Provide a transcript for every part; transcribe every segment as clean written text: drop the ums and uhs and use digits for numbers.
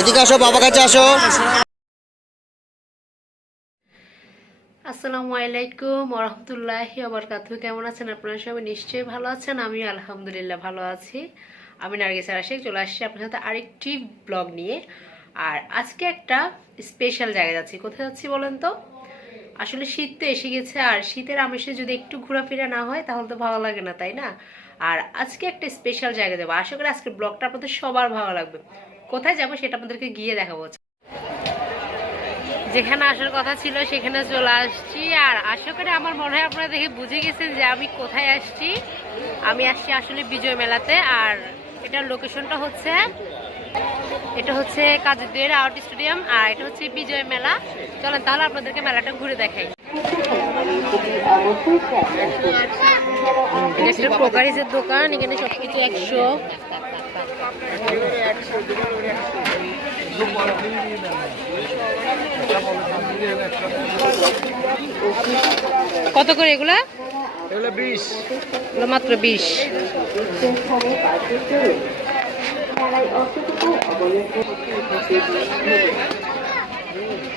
এদিকে আসো, বাবা কাছে আসো। আসসালামু আলাইকুম ওয়া রাহমাতুল্লাহি ওয়া বারাকাতুহু। কেমন আছেন আপনারা সবাই? নিশ্চয়ই ভালো আছেন। আমিও আলহামদুলিল্লাহ ভালো আছি। আমি নার্গিস আশিক চলে আসছি আপনার সাথে আরেকটি ব্লগ নিয়ে। আর আজকে একটা স্পেশাল জায়গায় যাচ্ছি। কোথায় যাচ্ছি বলেন তো? আসলে শীত তো এসে গেছে, আর শীতের আমেজে যদি একটু ঘোরাফেরা না হয় তাহলে তো ভালো লাগে না, তাই না? আর আজকে একটা স্পেশাল জায়গায় যাবো। আশা করি আজকের ব্লগটা আপনাদের সবার ভালো লাগবে। কোথায় যাবো সেটা আপনাদেরকে গিয়ে দেখাবো। যেখানে আসার কথা ছিল সেখানে চলে আসছি। আর আশা করি আমার মনে হয় আপনারা দেখে বুঝে গেছেন যে আমি কোথায় আসছি। আমি আসছি আসলে বিজয় মেলাতে। আর এটার লোকেশনটা হচ্ছে, এটা হচ্ছে কাজীদের আউট স্টেডিয়াম, আর এটা হচ্ছে বিজয় মেলা। চলেন তাহলে আপনাদেরকে মেলাটা ঘুরে দেখাই। এটা একটা প্রকারিজের দোকান, এখানে সবকিছু 100। কত করে এগুলা? এগুলো 20, এগুলো মাত্র 20।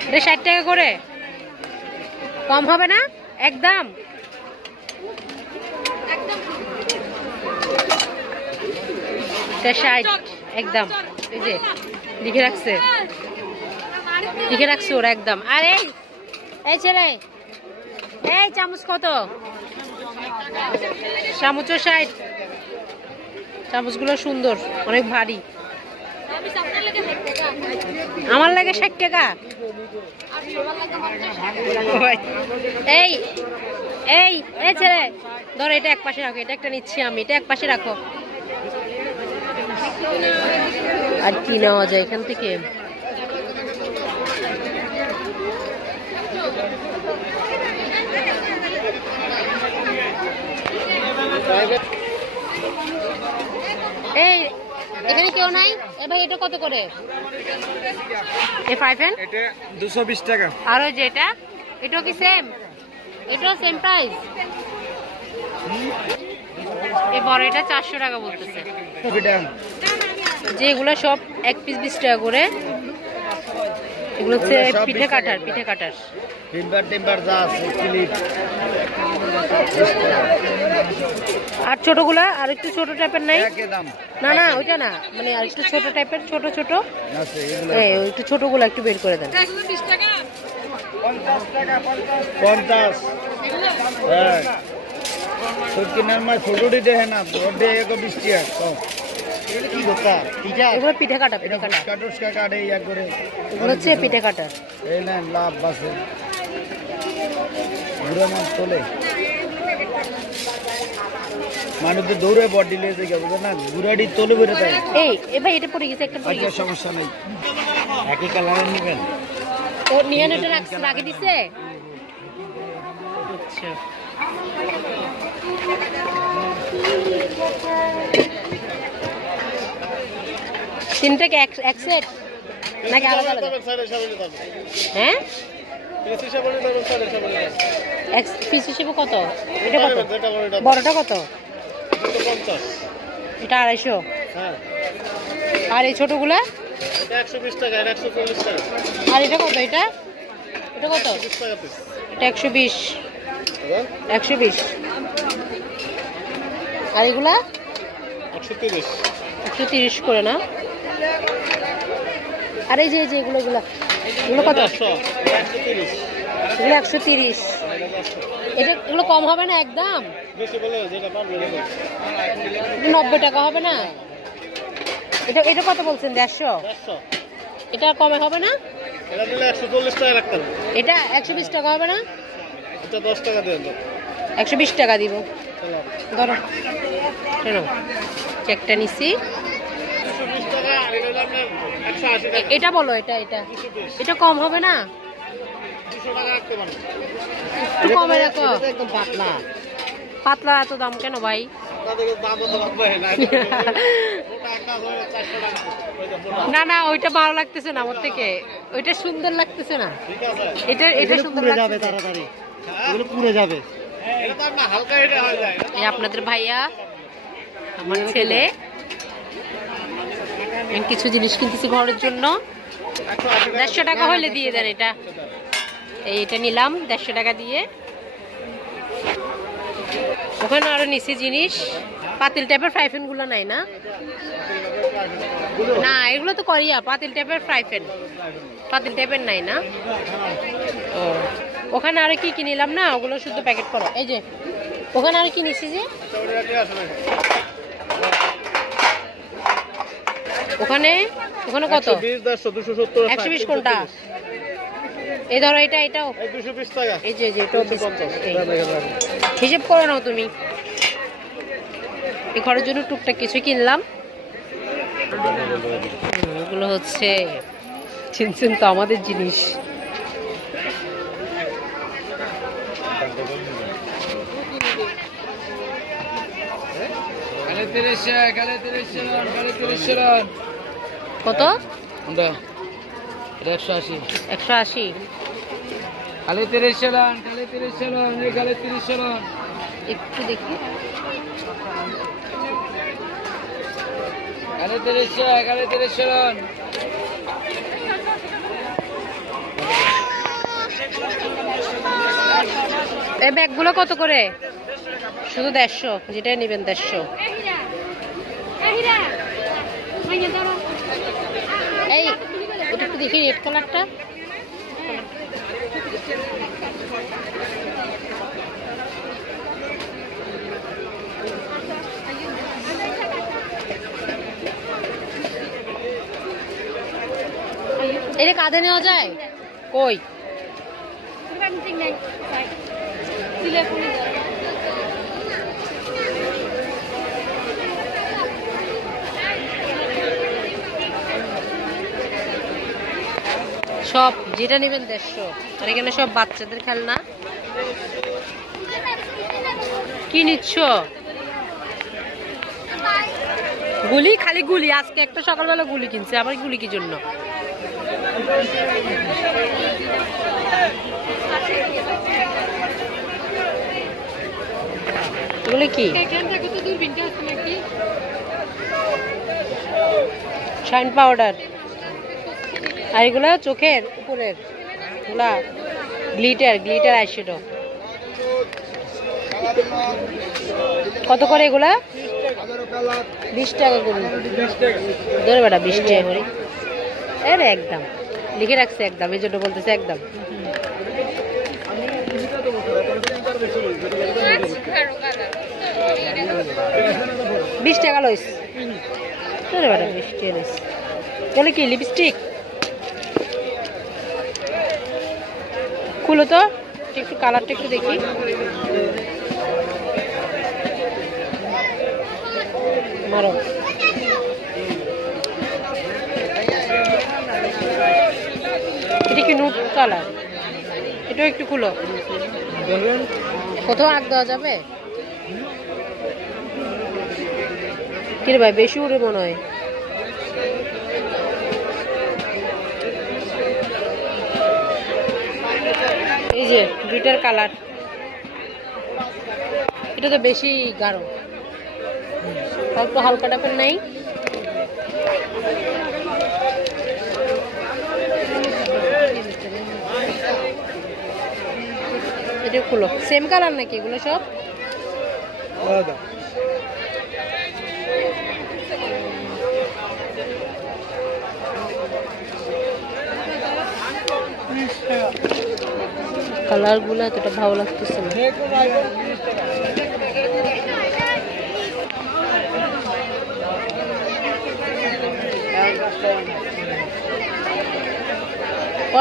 এটা 60 টাকা করে, কম হবে না? একদম এটা 60 একদম। এই যে লিখে রাখছে, লিখে রাখছে ওরা একদম। আর এই ছেলে, এই চামচ কত? চামচও 60। চামচগুলো সুন্দর, অনেক ভারী। আমার লাগে 60 টাকা। এই এই এই ছেলে ধরো, এটা এক পাশে রাখো, এটা একটা নিচ্ছি আমি, এটা এক পাশে রাখো। আর কি নেওয়া যায় এখান থেকে? এই এখানে কেউ নাই? এ ভাই এটা কত করে? এ 5 এন? এটা 220 টাকা। আর ওই যে এটা, এটাও কি সেম? এটাও সেম প্রাইস? এই বড় এটা 400 টাকা বলতেছে। যে এগুলো সব এক পিস 20 টাকা করে। এগুলো হচ্ছে পিঠে কাটার, পিঠে কাটার। টিম্বার যা আছে ক্লিপ। আর ছোটগুলা আর একটু ছোট টাইপের নাই? একই দাম। না না ওইটা না, মানে আর একটু ছোট টাইপের, ছোট ছোট আছে এগুলো। এই একটু ছোটগুলো একটু বের করে দেন। 20 টাকা। 50। হ্যাঁ, সরকিনার মাছ ছোটটি দেখে না, বড় এগো 20 টাকা কম। এগুলো কি দোকান? এগুলো পিঠে কাটা, পিঠে কাটা। কাটুস কাটে ইয়া করে। এগুলো হচ্ছে পিঠে কাটার। এই না লাভ বাসে ঘুরে মাছ তোলে। মানুষদের দৌড়ে বডি লেগে গেছে, বুঝো না, ঘুরাডি তোলে বেরো তাই। এই ভাই এটা পড়ে গেছে, একটা পড়ে গেছে। সমস্যা নেই, একই কালারের নেবেন। ও নিয়ে এটা রাখি দিছে। আচ্ছা তিনটা কি এক সেট নাকি আলাদা আলাদা? হ্যাঁ এক পিস হিসেবে কত? এটা কত? বড়টা কত? এটা 250। আর এই ছোটগুলা? 120 টাকা, 140 টাকা। আর এটা কত? এটা এটা কত? এটা 120। 120। আর এগুলা 130। 130 করে না? আর এই যে এগুলো এগুলো কত? 130। এগুলো 130। এটা এগুলো কম হবে না একদম? বেশি বলে যেটা পারবে 90 টাকা হবে না? এটা এটা কত বলছেন? 150। এটা কমে হবে না? এটা দিলে 140 টাকা রাখতে হবে। এটা 120 টাকা হবে না? এটা 10 টাকা দেন। 120 টাকা দিব। ধরো কেন চেকটা নিছি। 120 টাকা আর এটা আপনার 180 টাকা। এটা বলো, এটা এটা এটা কম হবে না? 200 টাকা রাখতে পারেন। একটু কমে রাখো। একদম পাতলা। পাতলা এত দাম কেন ভাই? না না ওইটা ভালো লাগতেছে না আমার থেকে, ওইটা সুন্দর লাগতেছে না, এটা এটা সুন্দর লাগছে তাড়াতাড়ি এগুলো পুড়ে যাবে। এই আপনাদের ভাইয়া আমার ছেলে আমি কিছু জিনিস কিনতেছি ঘরের জন্য, 150 টাকা হলে দিয়ে দেন এটা। এইটা নিলাম 150 টাকা দিয়ে। ওখানে আরো নিচে জিনিস পাতিল টাইপের ফ্রাই প্যান গুলো নাই না? না এগুলো তো করিয়া পাতিল টাইপের ফ্রাই প্যান, পাতিল টাইপের নাই না? ও ওখানে আরো কি কি নিলাম না, ওগুলো শুধু প্যাকেট করো। এই যে ওখানে আর কি নিছি যে ওখানে ওখানে কত? 120 কোনটা? এই ধরো এটা, এটাও 220 টাকা। এই যে এটাও 250। হিসেব করে নাও তুমি। এই ঘরের জন্য টুকটাক কিছু কিনলাম। ওগুলো হচ্ছে চিনছেন তো আমাদের জিনিস। কত? 180। 180 খালি 30 চালান, খালি 30 চালান, এই খালি 30 চালান। একটু দেখি খালি 30 চালান, খালি 30 চালান। এই ব্যাগগুলো কত করে? শুধু 150, যেটা নেবেন 150। এই ওটা একটু দেখি রেড কালারটা। এটা কাঁধে নেওয়া যায়? কই সব যেটা নেবেন 150। আর এখানে সব বাচ্চাদের খেলনা। কি নিচ্ছ? গুলি? খালি গুলি? আজকে একটা সকালবেলা গুলি কিনছে, আবার গুলি কি জন্য? এগুলো কি? Shine powder. আর এগুলো চোখের উপরের এগুলা গ্লিটার, গ্লিটার আইশ্যাডো। কত করে এগুলা? 20 টাকা করে। ধরে বেটা 20 টাকা করে। এর একদম লিখে রাখছে একদম, এই জন্য বলতেছে একদম। 20 টাকা লইস। ধরে বেটা 20 টাকা লইস। তাহলে কি লিপস্টিক? খুলো তো একটু, কালারটা একটু দেখি। মারো। এটা কি নুট কালার? এটাও একটু খুলো। কোথাও আগ দেওয়া যাবে? কিরে ভাই বেশি উড়ে মনে হয়। এই যে দুইটার কালার, এটা তো বেশি গাঢ়, অল্প হালকা টাইপের নেই। এটা খুলো। সেম কালার নাকি এগুলো সব? কালার গুলো এতটা ভালো লাগতেছে না।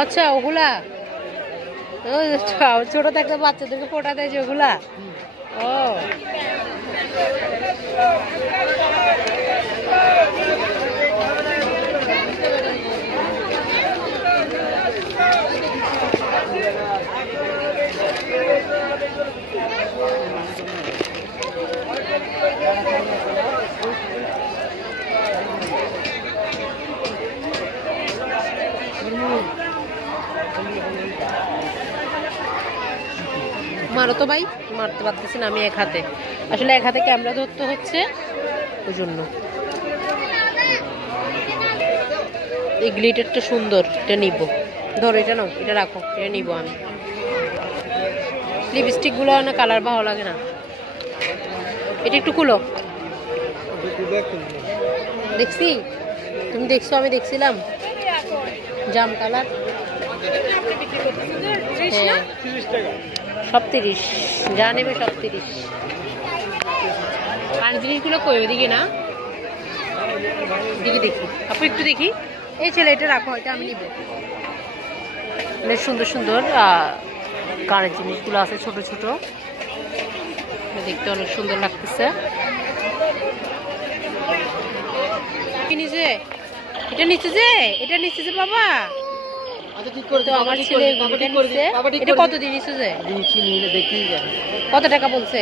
আচ্ছা ওগুলা ছোট থাকতে বাচ্চাদেরকে ফোটা দেয় যে ওগুলা। ও মারো তো ভাই, মারতে পারতেছি না আমি এক হাতে, আসলে এক হাতে ক্যামেরা ধরতে হচ্ছে ওই জন্য। এই গ্লিটারটা সুন্দর, এটা নিব। ধরো এটা নাও, এটা রাখো, এটা নিব আমি। লিপস্টিকগুলো না কালার ভালো লাগে না। এটা একটু খুলো। দেখছি, তুমি দেখছো, আমি দেখছিলাম জাম কালার। হ্যাঁ সব 30, যা নেবে সব 30। আর জিনিসগুলো কই ওইদিকে না, দিকে দেখি আপু, একটু দেখি। এই ছেলে এটা রাখো, এটা আমি নিব। অনেক সুন্দর সুন্দর কানের জিনিসগুলো আছে, ছোট ছোট, দেখতে অনেক সুন্দর লাগতেছে। এটা নিচে যে, এটা নিচে যে বাবা, তো আমার ছেলে এটা কত দিন নিচে যে, কত টাকা বলছে?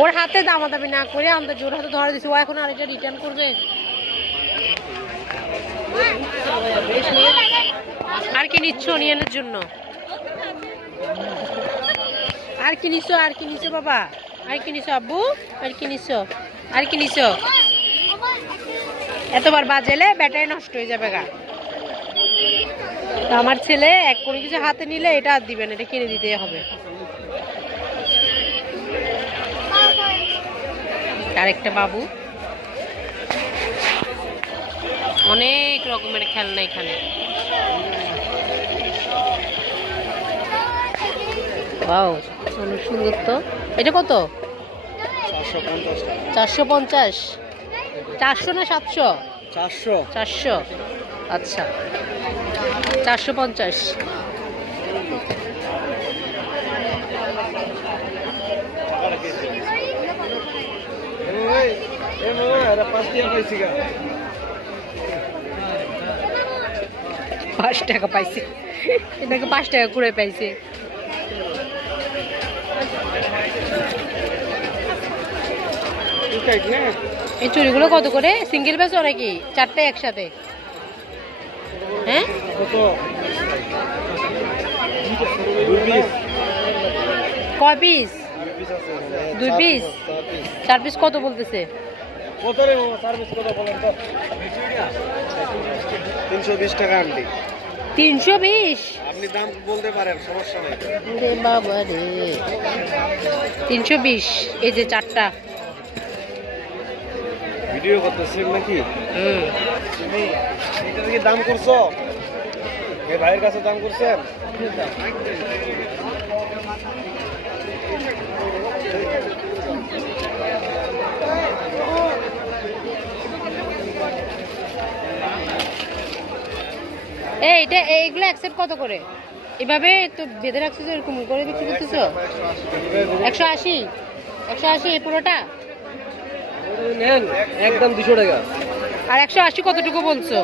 ওর হাতে দামাদামি না করে আমাদের জোর হাতে ধরে দিচ্ছে, ও এখন আর এটা রিটার্ন করবে। আর কি নিচ্ছ নিয়ানের জন্য? আর কি নিছো, আর কি নিছো বাবা, আর কি নিছো আব্বু, আর কি নিছো, আর কি নিছো? এতবার বাজেলে ব্যাটারি নষ্ট হয়ে যাবে গা। তো আমার ছেলে এক কোনো কিছু হাতে নিলে এটা আর দিবেন, এটা কিনে দিতে হবে। আরেকটা বাবু, অনেক রকমের খেলনা এখানে। ওয়াও অনেক সুন্দর তো। এটা কত? 450। 400 না 700? 400। আচ্ছা 450। পাঁচ টাকা পাইছে, এটাকে 5 টাকা করে পাইছে। এই চুড়িগুলো কত করে? সিঙ্গেল বেচো নাকি 4টে একসাথে? হ্যাঁ কয় পিস? 2 পিস? 4 পিস কত বলতেছে? 320 টাকা আন্টি। 320? আপনি দাম বলতে পারেন, সমস্যা নাই। রে বাবা রে, 320। এই যে 4টা। ভিডিও করতেছেন নাকি? তুমি এটা কি দাম করছো? এই ভাইয়ের কাছে দাম করছেন? এইটা এইগুলো অ্যাকসেপ্ট কত করে? এভাবে তো বেঁধে রাখছো, এরকম করে বিক্রি করতেছো? 180? 180 এই পুরোটা? একদম 200 টাকা। আর 180 কতটুকু বলছো?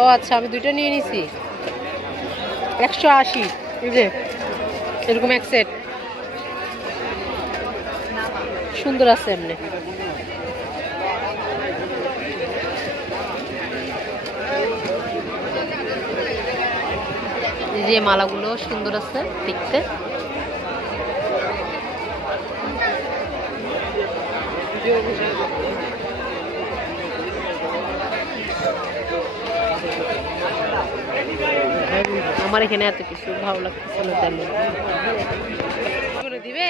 ও আচ্ছা, আমি দুইটা নিয়ে নিছি। 180 এই যে এরকম এক সেট, সুন্দর আছে এমনি। এই যে মালাগুলো সুন্দর আছে দেখতে। আমার এখানে এত কিছু ভালো লাগতেছে না তেমন। দিবে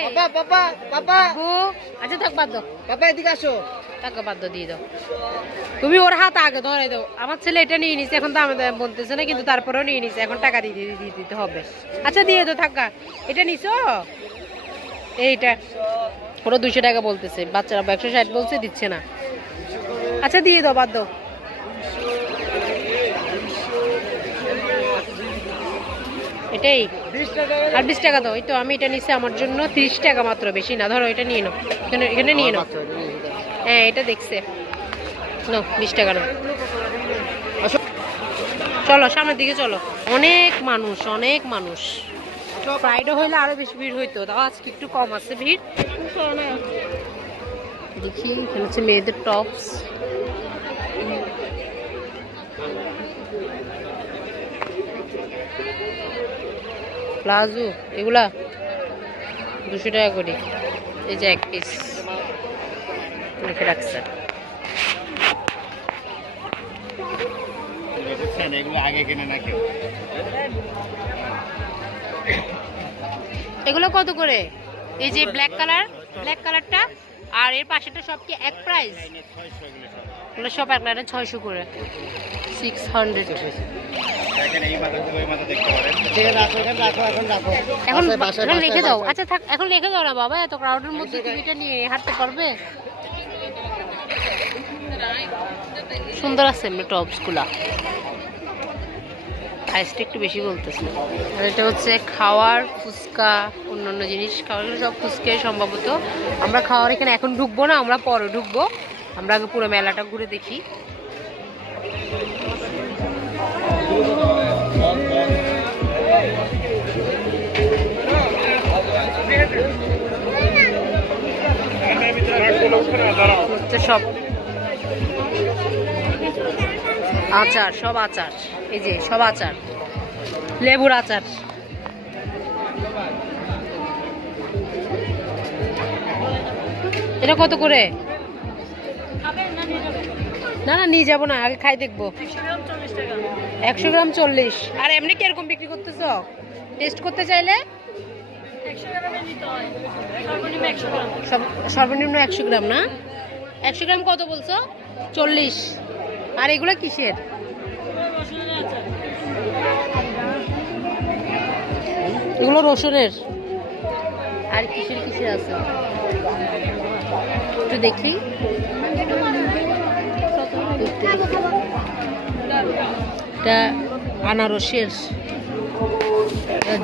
আচ্ছা থাক, বাদ দাও। বাবা এদিকে আসো। টাকা বাদ দাও, দিয়ে দাও। তুমি ওর হাত আগে ধরে দাও। আমার ছেলে এটা নিয়ে নিছে, এখন তো আমাদের বলতেছে না, কিন্তু তারপরেও নিয়ে নিছে, এখন টাকা দিয়ে দিতে হবে। আচ্ছা দিয়ে দাও, থাকা। এটা নিছো এইটা, ওরা 200 টাকা বলতেছে, বাচ্চারা 160 বলছে, দিচ্ছে না। আচ্ছা দিয়ে দাও, বাদ দাও। এটাই আর 20 টাকা দাও। এই তো আমি এটা নিচ্ছি আমার জন্য 30 টাকা মাত্র, বেশি না। ধরো এটা নিয়ে নাও, এখানে নিয়ে নাও। হ্যাঁ এটা দেখছে, নাও 20 টাকা নাও। চলো সামনের দিকে চলো। অনেক মানুষ, অনেক মানুষ। ফ্রাইডে হইলে আরো বেশি ভিড় হইতো, তাও আজকে একটু কম আছে ভিড়। দেখি এখানে হচ্ছে মেয়েদের টপস। প্লাজো এগুলা 200 টাকা করে। এই যে এক পিস লিখে রাখছে। এগুলো আগে কিনে না কেউ। এগুলো কত করে? এই যে ব্ল্যাক কালারটা আর এর পাশেটা সব কি এক প্রাইস? এগুলো সব এক লাইনে 600 করে। 600। দেখেন এই মাথা থেকে ওই মাথা দেখতে পারেন। ঠিক আছে, রাখো এখন রাখো। এখন লিখে দাও। আচ্ছা থাক, এখন লিখে দাও না বাবা, এত ক্রাউডের মধ্যে তুমি এটা নিয়ে হাঁটতে পারবে? সুন্দর আছে এমনি টপসগুলা। প্রাইসটা একটু বেশি বলতেছে। আর এটা হচ্ছে খাওয়ার, ফুচকা, অন্যান্য জিনিস খাওয়ার, সব ফুচকাই সম্ভবত। আমরা খাওয়ার এখানে এখন ঢুকবো না, আমরা পরে ঢুকবো। আমরা আগে পুরো মেলাটা ঘুরে দেখি। সব আচার, সব আচার, এই যে সব আচার, লেবুর আচার। এটা কত করে? না না নিয়ে যাবো না, আগে খাই দেখবো। 100 গ্রাম 40। আর এমনি কিরকম বিক্রি করতেছ টেস্ট করতে চাইলে? সর্বনিম্ন 100 গ্রাম না? 100 গ্রাম কত বলছো? 40। আর এগুলো কিসের? এগুলো রসুনের। আর কিসের আছে একটু দেখি। এটা আনারসের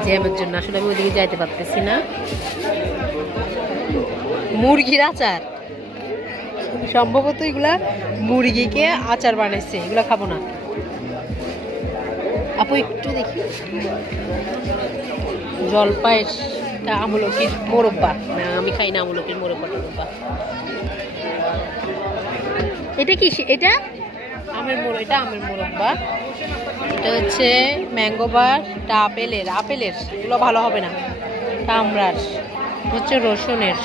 জ্যামের জন্য আসলে আমি ওইদিকে যাইতে পারতেছি না। মুরগির আচার সম্ভবত, এগুলা মুরগিকে আচার বানাইছে, এগুলা খাবো না। আপু একটু দেখি। জলপাইয়ের আমলকির মোরব্বা, না আমি খাই না আমলকির মোরব্বা। এটা কি? এটা আমের মোরব্বা। এটা হচ্ছে ম্যাঙ্গো বার, এটা আপেলের এগুলো ভালো হবে না। আমরার হচ্ছে রসুনের,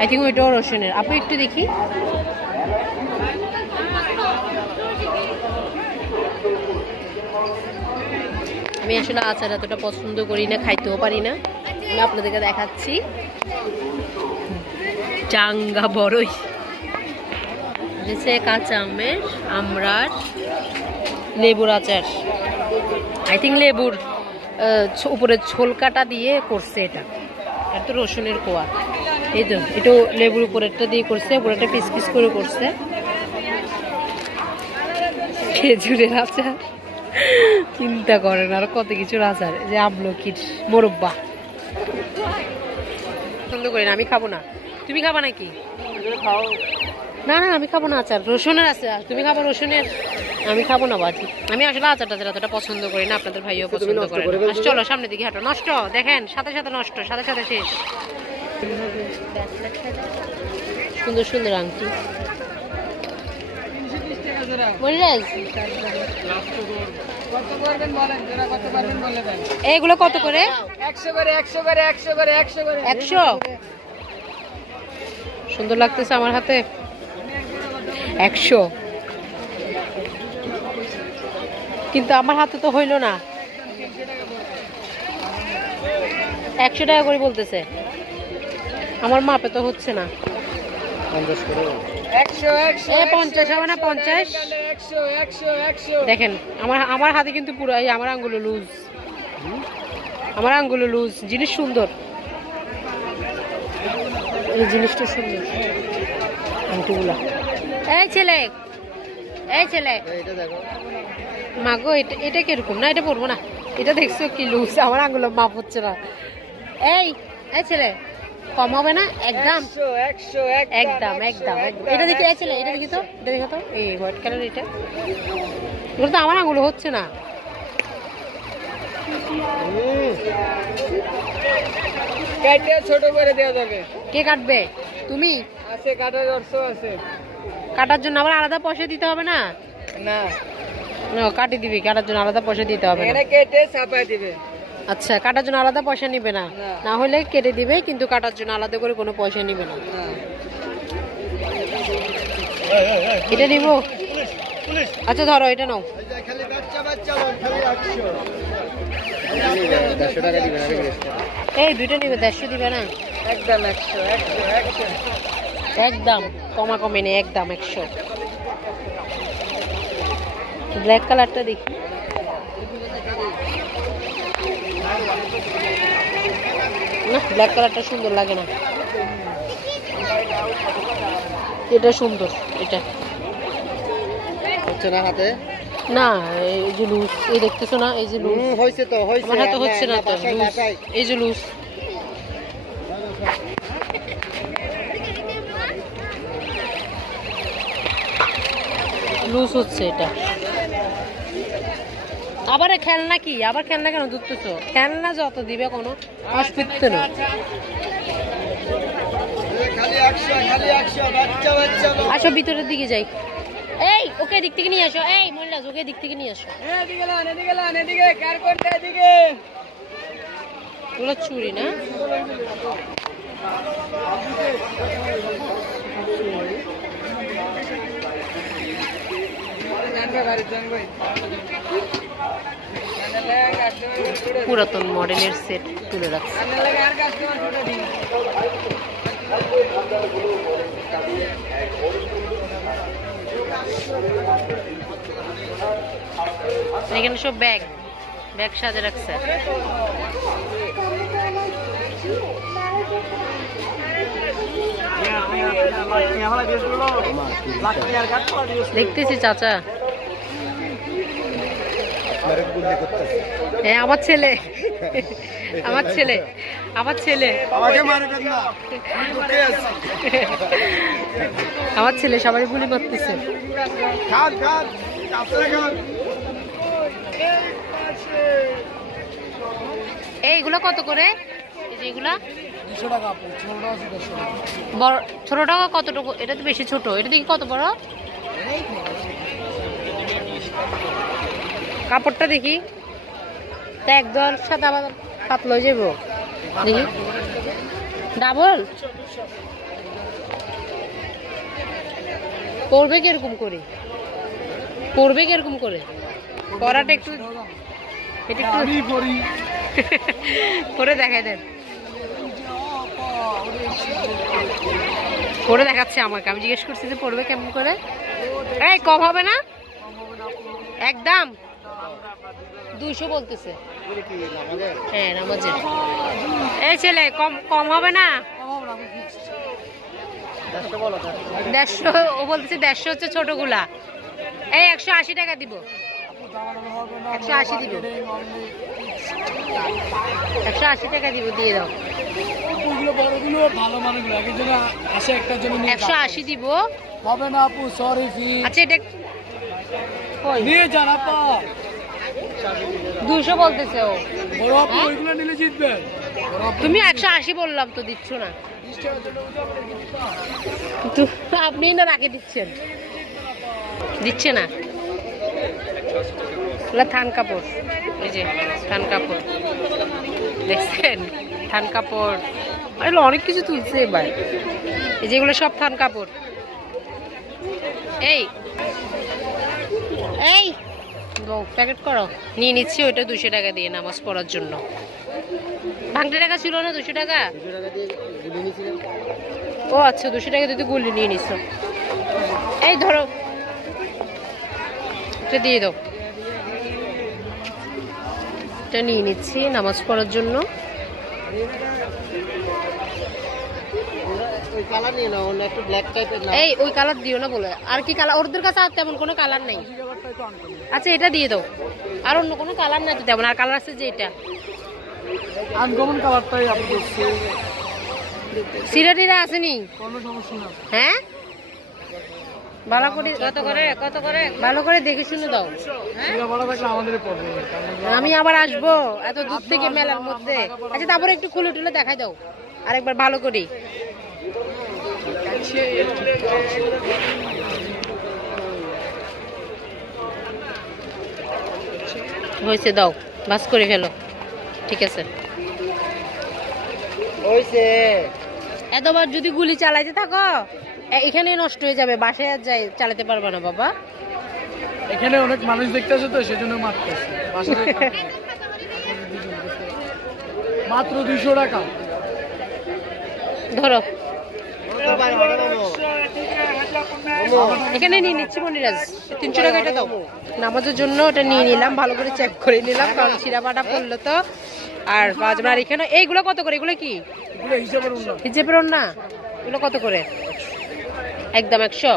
আই থিঙ্ক ওইটাও রসুনের। আপু একটু দেখি। আমি আসলে আচার এতটা পছন্দ করি না, খাইতেও পারি না। আমি আপনাদেরকে দেখাচ্ছি। চাঙ্গা বড়ই, কাঁচা আমের, আমরার, লেবুর আচার। আই থিঙ্ক লেবুর উপরে ছোলকাটা দিয়ে করছে। এটা তো রসুনের কোয়া। এই তো এটা লেবুর উপরেরটা দিয়ে করছে, উপরেটা পিস পিস করে করছে। খেজুরের আচার, চিন্তা করেন, আর কত কিছুর আচার। যে আমলকির মোরব্বা পছন্দ করি না, আমি খাবো না। তুমি খাবা নাকি? না না আমি খাবো না আচার। রসুনের আছে, তুমি খাবো রসুনের? আমি খাবো না বাজি। আমি আসলে আচারটা এতটা পছন্দ করি না, আপনাদের ভাইও পছন্দ করে না। চলো সামনের দিকে হাঁটো। নষ্ট দেখেন, সাথে নষ্ট, সাথে শেষ। সুন্দর সুন্দর আংটি। এগুলো কত করে? 100। সুন্দর লাগতেছে আমার হাতে। 100, কিন্তু আমার হাতে তো হইল না। 100 টাকা করে বলতেছে, আমার মাপে তো হচ্ছে না। 50 হবে না? 50 দেখেন আমার হাতে কিন্তু পুরো, আমার আঙ্গুলো লুজ। জিনিস সুন্দর, এই জিনিসটা সুন্দর আংটিগুলা। এই ছেলে মাগো, এটা কিরকম? না এটা পরবো না। এটা দেখছো কি লুজ, আমার আঙ্গুলো মাপ হচ্ছে না। এই ছেলে কম হবে না? একদম। এটা দেখি ছেলে, এটা দেখি তো এই হোয়াইট কালার, এটা এগুলো তো আমার আঙুলো হচ্ছে না। ছোট করে দেওয়া যাবে। কে কাটবে? তুমি? আছে, কাটার অর্থ আছে। কাটার জন্য আবার আলাদা পয়সা দিতে হবে না? না, কাটি দিবি, কাটার জন্য আলাদা পয়সা দিতে হবে না। কেটে চাপাই দিবে। আচ্ছা, কাটার জন্য আলাদা পয়সা নিবে না? না হলে কেটে দিবে, কিন্তু কাটার জন্য আলাদা করে কোনো পয়সা নিবে না। এটা নিব? আচ্ছা ধরো, এটা নাও। এই দুইটা নিবে, 150 দিবে না? একদম 100 একদম কমা কমে নেই, একদম 100। ব্ল্যাক কালারটা দেখি। না, ব্ল্যাক কালারটা সুন্দর লাগে না, এটা সুন্দর। এটা হচ্ছে না হাতে? না, এই যে লুজ, এই দেখতেছো না, এই যে লুজ হইছে তো, হইছে। আমার হাতে হচ্ছে না তো, লুজ, এই যে লুজ। লুজ হচ্ছে এটা। আবার খেলনা কি, আবার খেলনা কেন ধরতেছো? খেলনা যত দিবে কোনো অসুবিধা নেই। আসো ভিতরের দিকে যাই। এই ওকে দিক থেকে নিয়ে আসো, এই মোল্লাজ ওকে দিক থেকে নিয়ে আসো। ওগুলো চুরি না? পুরাতন মডেলের সেট তুলে রাখছে। এখানে সব ব্যাগ ব্যাগ সাজে রাখছে। দেখতেছি চাচা, হ্যাঁ আমার ছেলে, আমার ছেলে, আমার ছেলে, আমার ছেলে সবাই গুলি করতেছে। এইগুলো কত করে? এই যে এগুলা 200 টাকা। বড় ছোটটা কতটুকু? এটা তো বেশি ছোট, এটা দেখি কত বড়। কাপড়টা দেখি তা একদম সাদা পাতলা যাব দেখি। ডাবল পড়বে কিরকম করে? পড়বে কিরকম করে? পরাটা একটু, এটা একটু পরে দেখাই দেন। পরে দেখাচ্ছে আমাকে, আমি জিজ্ঞেস করছি যে পড়বে কেমন করে। এই কম হবে না? একদম 200 বলতেছে। হ্যাঁ নামাজের। এই ছেলে কম কম হবে না? 150 ও বলতেছে। 150 হচ্ছে ছোটগুলা। এই 180 টাকা দিব। 180 দিব, 180 টাকা দিব, দিয়ে দাও। 180 দিব হবে না আপু, সরি ফি। আচ্ছা এটা নিয়ে যান আপা। 200 বলতেছে ও। বড় আপু ওইগুলো নিলে জিতবেন। তুমি 180 বললাম তো, দিচ্ছ না। আপনি না রাখে দিচ্ছেন, দিচ্ছে না। থান কাপড়, এই যে থান কাপড় দেখছেন, থান কাপড় এগুলো অনেক কিছু তুলছে এবার। এই যেগুলো সব থান কাপড়। এই এই প্যাকেট করো, নিয়ে নিচ্ছি। ওইটা 200 টাকা দিয়ে নামাজ পড়ার জন্য। ভাঙতে টাকা ছিল না? 200 টাকা। ও আচ্ছা, 200 টাকা দিয়ে গুলি নিয়ে নিচ্ছ। এই ধরো, এটা দিয়ে দাও। এটা নিয়ে নিচ্ছি নামাজ পড়ার জন্য। এই ওই কালার দিও না বলে। আর কি কালার? ওদের কাছে আর তেমন কোনো কালার নেই। আচ্ছা এটা দিয়ে দাও। আর অন্য কোনো কালার নাই তো তেমন। আর কালার আছে যে এটা আনকমন কালারটাই আপনি সিরাটিরা আসেনি? কোনো সমস্যা না। হ্যাঁ ভালো করে, কত করে, কত করে ভালো করে দেখে শুনে দাও। আমি আবার আসবো এত দূর থেকে মেলার মধ্যে। আচ্ছা তারপরে একটু খুলে টুলে দেখাই দাও আরেকবার ভালো করে। হয়েছে, দাও বাস করে ফেলো। ঠিক আছে, হইছে। এতবার যদি গুলি চালাইতে থাকো এখানে নষ্ট হয়ে যাবে, বাসায় আর যাই চালাতে পারবে না বাবা। এখানে অনেক মানুষ দেখতেছে তো সেজন্য মারতেছে। মাত্র 200 টাকা। ধরো এখানে নিয়ে নিচ্ছি মনিরাজ, 300 টাকা এটা দাও। নামাজের জন্য ওটা নিয়ে নিলাম, ভালো করে চেক করে নিলাম, কারণ ছিঁড়াপাটা পড়লো তো আর পাওয়া যাবে না। আর এখানে এইগুলো কত করে? এগুলো কি এগুলো হিসাবের উন্নত। হিজেবের না? এগুলো কত করে? একদম 100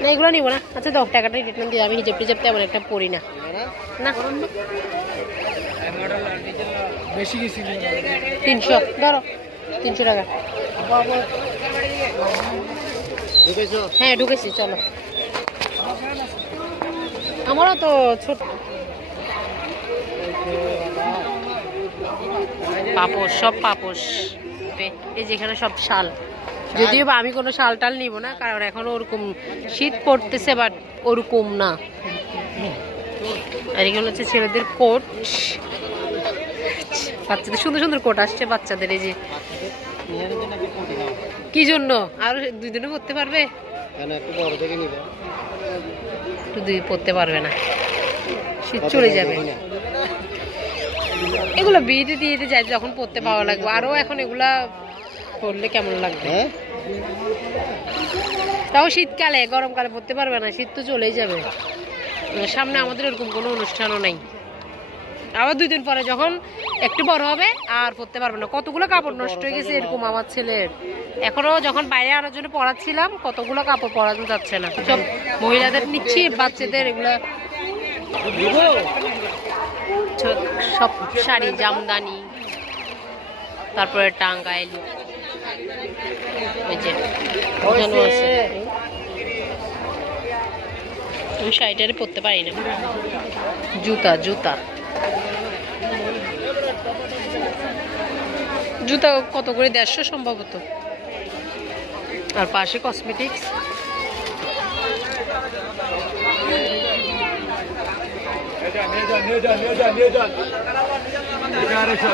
না, এগুলো নিবো না। আচ্ছা দাও, টাকাটা রিটার্ন দিয়ে। আমি হিজেব টিজেব তেমন একটা পড়ি না। না বেশি কিছু 300 ধরো, 300 টাকা। হ্যাঁ ঢুকেছি, চলো। আমারও তো ছোট পাপোশ, সব পাপোশ। এই যেখানে সব শাল, যদিও বা আমি কোনো শাল টাল নিব না, কারণ এখন ওরকম শীত পড়তেছে, বাট ওরকম না। আর এখানে হচ্ছে ছেলেদের কোট, বাচ্চাদের সুন্দর সুন্দর কোট আসছে বাচ্চাদের। এই যে কি জন্য? আর 2 দিনে পড়তে পারবে? একটু 2 পড়তে পারবে না, শীত চলে যাবে। এগুলো বিয়েতে দিয়ে যায় যখন পড়তে পাওয়া লাগবে, আরো এখন এগুলা পড়লে কেমন লাগবে? তাও শীতকালে, গরমকালে পড়তে পারবে না, শীত তো চলেই যাবে। সামনে আমাদের এরকম কোনো অনুষ্ঠানও নেই। আবার 2 দিন পরে যখন একটু বড় হবে আর পড়তে পারবে না। কতগুলো কাপড় নষ্ট হয়ে গেছে এরকম আমার ছেলের। এখনো যখন বাইরে আনার জন্য পড়াচ্ছিলাম, কতগুলো কাপড় পরানো যাচ্ছে না। সব মহিলাদের নিচ্ছি, বাচ্চাদের এগুলো সব শাড়ি, জামদানি, তারপরে টাঙ্গাইল, ওই যে আছে। আমি শাড়িটারে পরতে পারি না। জুতা জুতা জুতা কত করে? 150 সম্ভবত। আর পাশে কসমেটিক্স।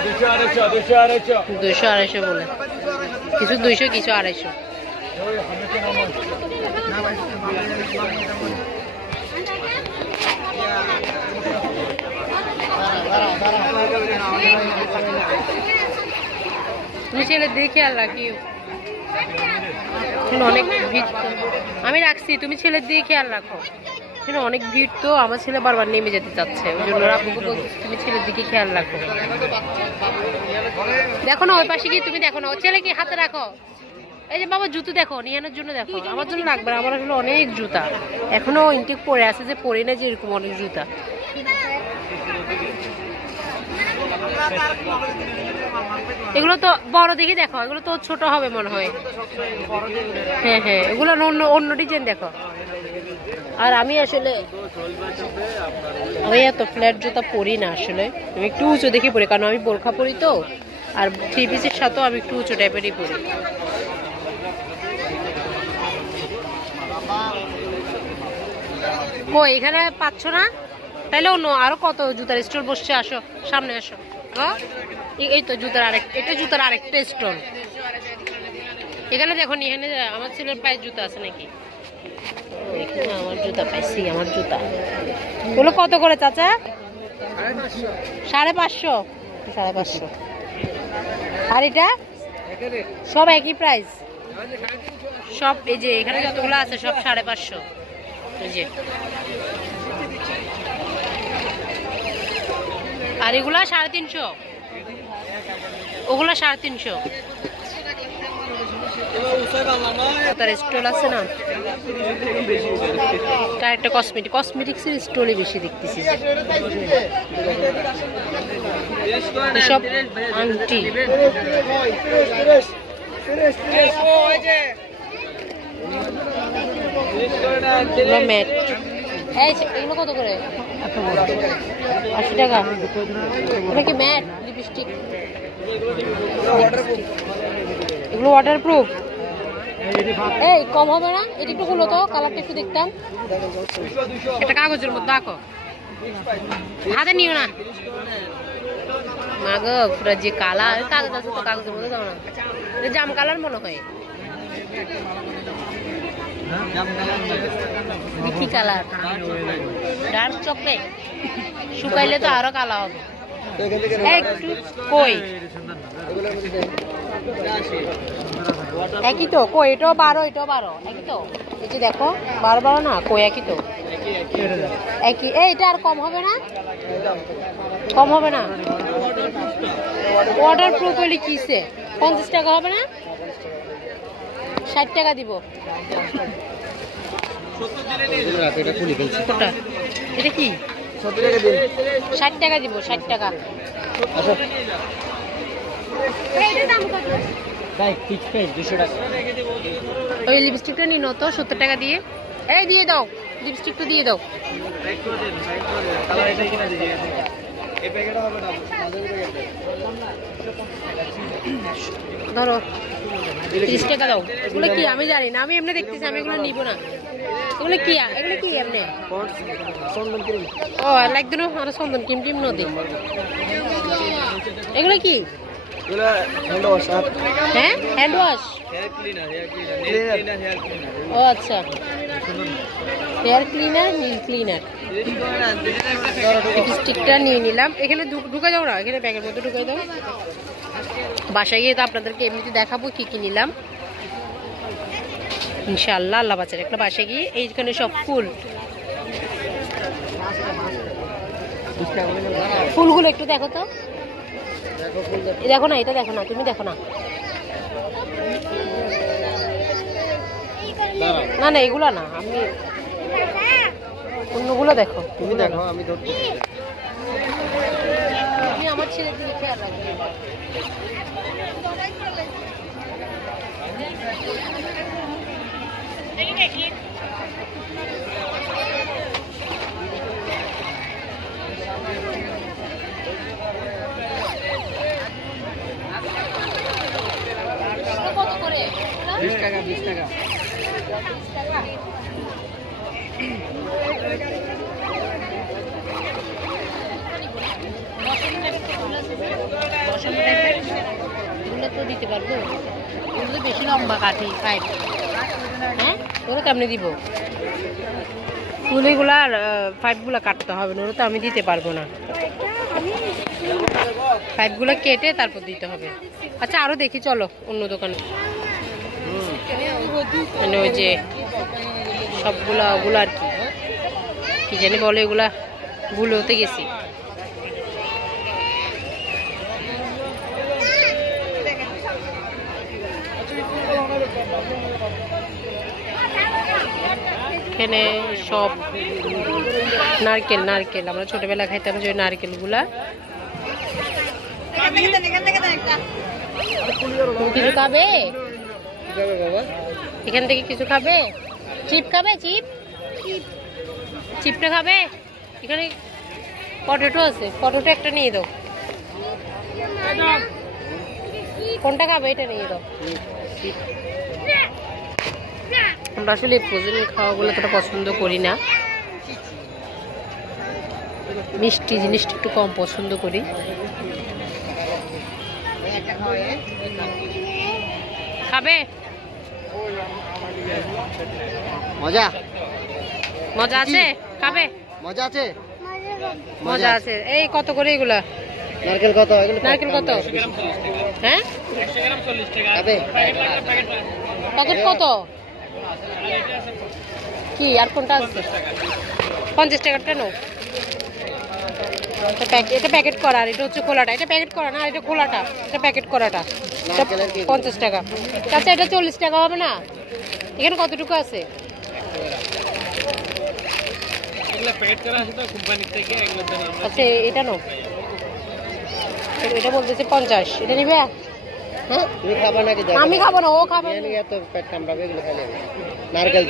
দুশো 250 বলে, কিছু 200, কিছু 250। তুমি ছেলে দিয়ে খেয়াল রাখি, অনেক ভিড়। আমি রাখছি, তুমি ছেলের দিয়ে খেয়াল রাখো। অনেক ভিড় তো, আমার ছেলে বারবার নেমে যেতে চাচ্ছে, ওই জন্য আপুকে বলছি তুমি ছেলের দিকে খেয়াল রাখো। দেখো না ওই পাশে গিয়ে, তুমি দেখো না ওর ছেলে কি হাতে রাখো। এই যে বাবা জুতো দেখো, নিয়ানোর জন্য দেখো। আমার জন্য রাখবে না, আমার আসলে অনেক জুতা এখনো ইনটেক পরে আছে, যে পরে না যে এরকম অনেক জুতা। এগুলো তো বড় দেখি, দেখো এগুলো তো ছোট হবে মনে হয়। হ্যাঁ হ্যাঁ, এগুলো অন্য ডিজাইন দেখো। আর আমি আসলে এত ফ্ল্যাট জুতা পরি না, আসলে আমি একটু উঁচু দেখে পরি, কারণ আমি বোরখা পরি তো। আর 3 পিসের সাথেও আমি একটু উঁচু টাইপেরই পরি। ও এখানে পাচ্ছ না? তাইলে অন্য আরো কত জুতার স্টল বসছে, আসো সামনে আসো। এই তো জুতার এটা জুতার আরেকটা স্টল। এখানে দেখো, এখানে আমার ছেলের পায়ে জুতা আছে নাকি? এখানে আমার জুতা পাইছি, আমার জুতা। ওগুলো কত করে চাচা? 550। 550। আর এটা সব একই প্রাইস সব। এই যে এখানে যতগুলো আছে সব 550। এই যে, আর এগুলা 350, ওগুলা 350। তার স্টল আছে না, তার একটা কসমেটিক্সের স্টলই বেশি দেখতেছি। সব আংটি, ম্যাট। এগুলো কত করে? 80 টাকা। এটা কি ম্যাট? লিপস্টিক, এগুলো ওয়াটারপ্রুফ। এই কম হবে না? এটা একটু হলো তো, কালারটা একটু দেখতাম। এটা কাগজের মধ্যে আঁকো, হাতে নিও না মা গো পুরো যে কালা কাগজ আছে তো কাগজের মধ্যে দাও না এটা জাম কালার মনে হয় কি কালার ডার্ক চকলেট শুকাইলে তো আরো কালা হবে একটু কই একই তো কই এটাও 12 এটাও 12 একই তো এই যে দেখো 12 না কই একই তো একই এটা আর কম হবে না কম হবে না ওয়াটার প্রুফ হলে কিসে 50 টাকা হবে না 60 টাকা দিব এটা কি 60 টাকা দিব 60 টাকা ওই লিপস্টিকটা নিন তো 70 টাকা দিয়ে এই দিয়ে দাও লিপস্টিকটা দিয়ে দাও ধরো 30 টাকা দাও এগুলো কি আমি জানি না আমি এমনি দেখতেছি আমি এগুলো নিব না এগুলো কি এমনি ও লাইক দিন আর চন্দন কিম টিম নদী এগুলো কি হ্যাঁ হ্যান্ড ওয়াশ ও আচ্ছা হেয়ার ক্লিনার নীল ক্লিনার লিপস্টিকটা নিয়ে নিলাম এখানে ঢুকে দাও না এখানে ব্যাগের মধ্যে ঢুকে দাও বাসায় গিয়ে তো আপনাদেরকে এমনিতে দেখাবো কি কি নিলাম ইনশাআল্লাহ আল্লাহ বাঁচার একটা বাসায় গিয়ে এইখানে সব ফুলগুলো একটু দেখো তো দেখো না এটা দেখো না তুমি দেখো না না না এগুলো না আমি অন্যগুলো দেখো তুমি দেখো আমি ধরতে আমি আমার ছেলের দিকে খেয়াল রাখি কত করে 20 টাকা 20 টাকা এগুলো তো দিতে পারবো এগুলো তো বেশি লম্বা কাঠি পাইপ হ্যাঁ ওরা কেমনি দিব ফুলগুলার পাইপগুলো কাটতে হবে না ওরা তো আমি দিতে পারবো না পাইপগুলো কেটে তারপর দিতে হবে আচ্ছা আরো দেখি চলো অন্য দোকানে মানে ওই যে সবগুলা ওগুলো আর কি জানি বলে এগুলা ভুলে হতে গেছি এখানে সব নারকেল আমরা ছোটবেলা খাইতাম যে নারকেলগুলা কিছু খাবে এখান থেকে কিছু খাবে চিপ খাবে চিপটা খাবে এখানে পটেটো আছে পটেটো একটা নিয়ে দাও কোনটা খাবে এটা নিয়ে দাও আমরা আসলে ফ্রোজেন খাওয়াগুলো তোটা পছন্দ করি না মিষ্টি জিনিসটা একটু কম পছন্দ করি খাবে মজা মজা আছে খাবে মজা আছে এই কত করে এগুলা নারকেল কত নারকেল কত হ্যাঁ প্যাকেট কত কি আর কোনটা আছে 50 টাকাটা নো এটা প্যাকেট করা আর এটা হচ্ছে খোলাটা এটা প্যাকেট করা না এটা খোলাটা এটা প্যাকেট করাটা 50 টাকা আচ্ছা এটা 40 টাকা হবে না এখানে কতটুকু আছে আচ্ছা এটা নো এটা বলতেছে 50 এটা নিবে হ্যাঁ তুমি খাবে নাকি আমি খাবো না ও খাবে এত পেট কামড়াবে এগুলো খাইলে নারকেল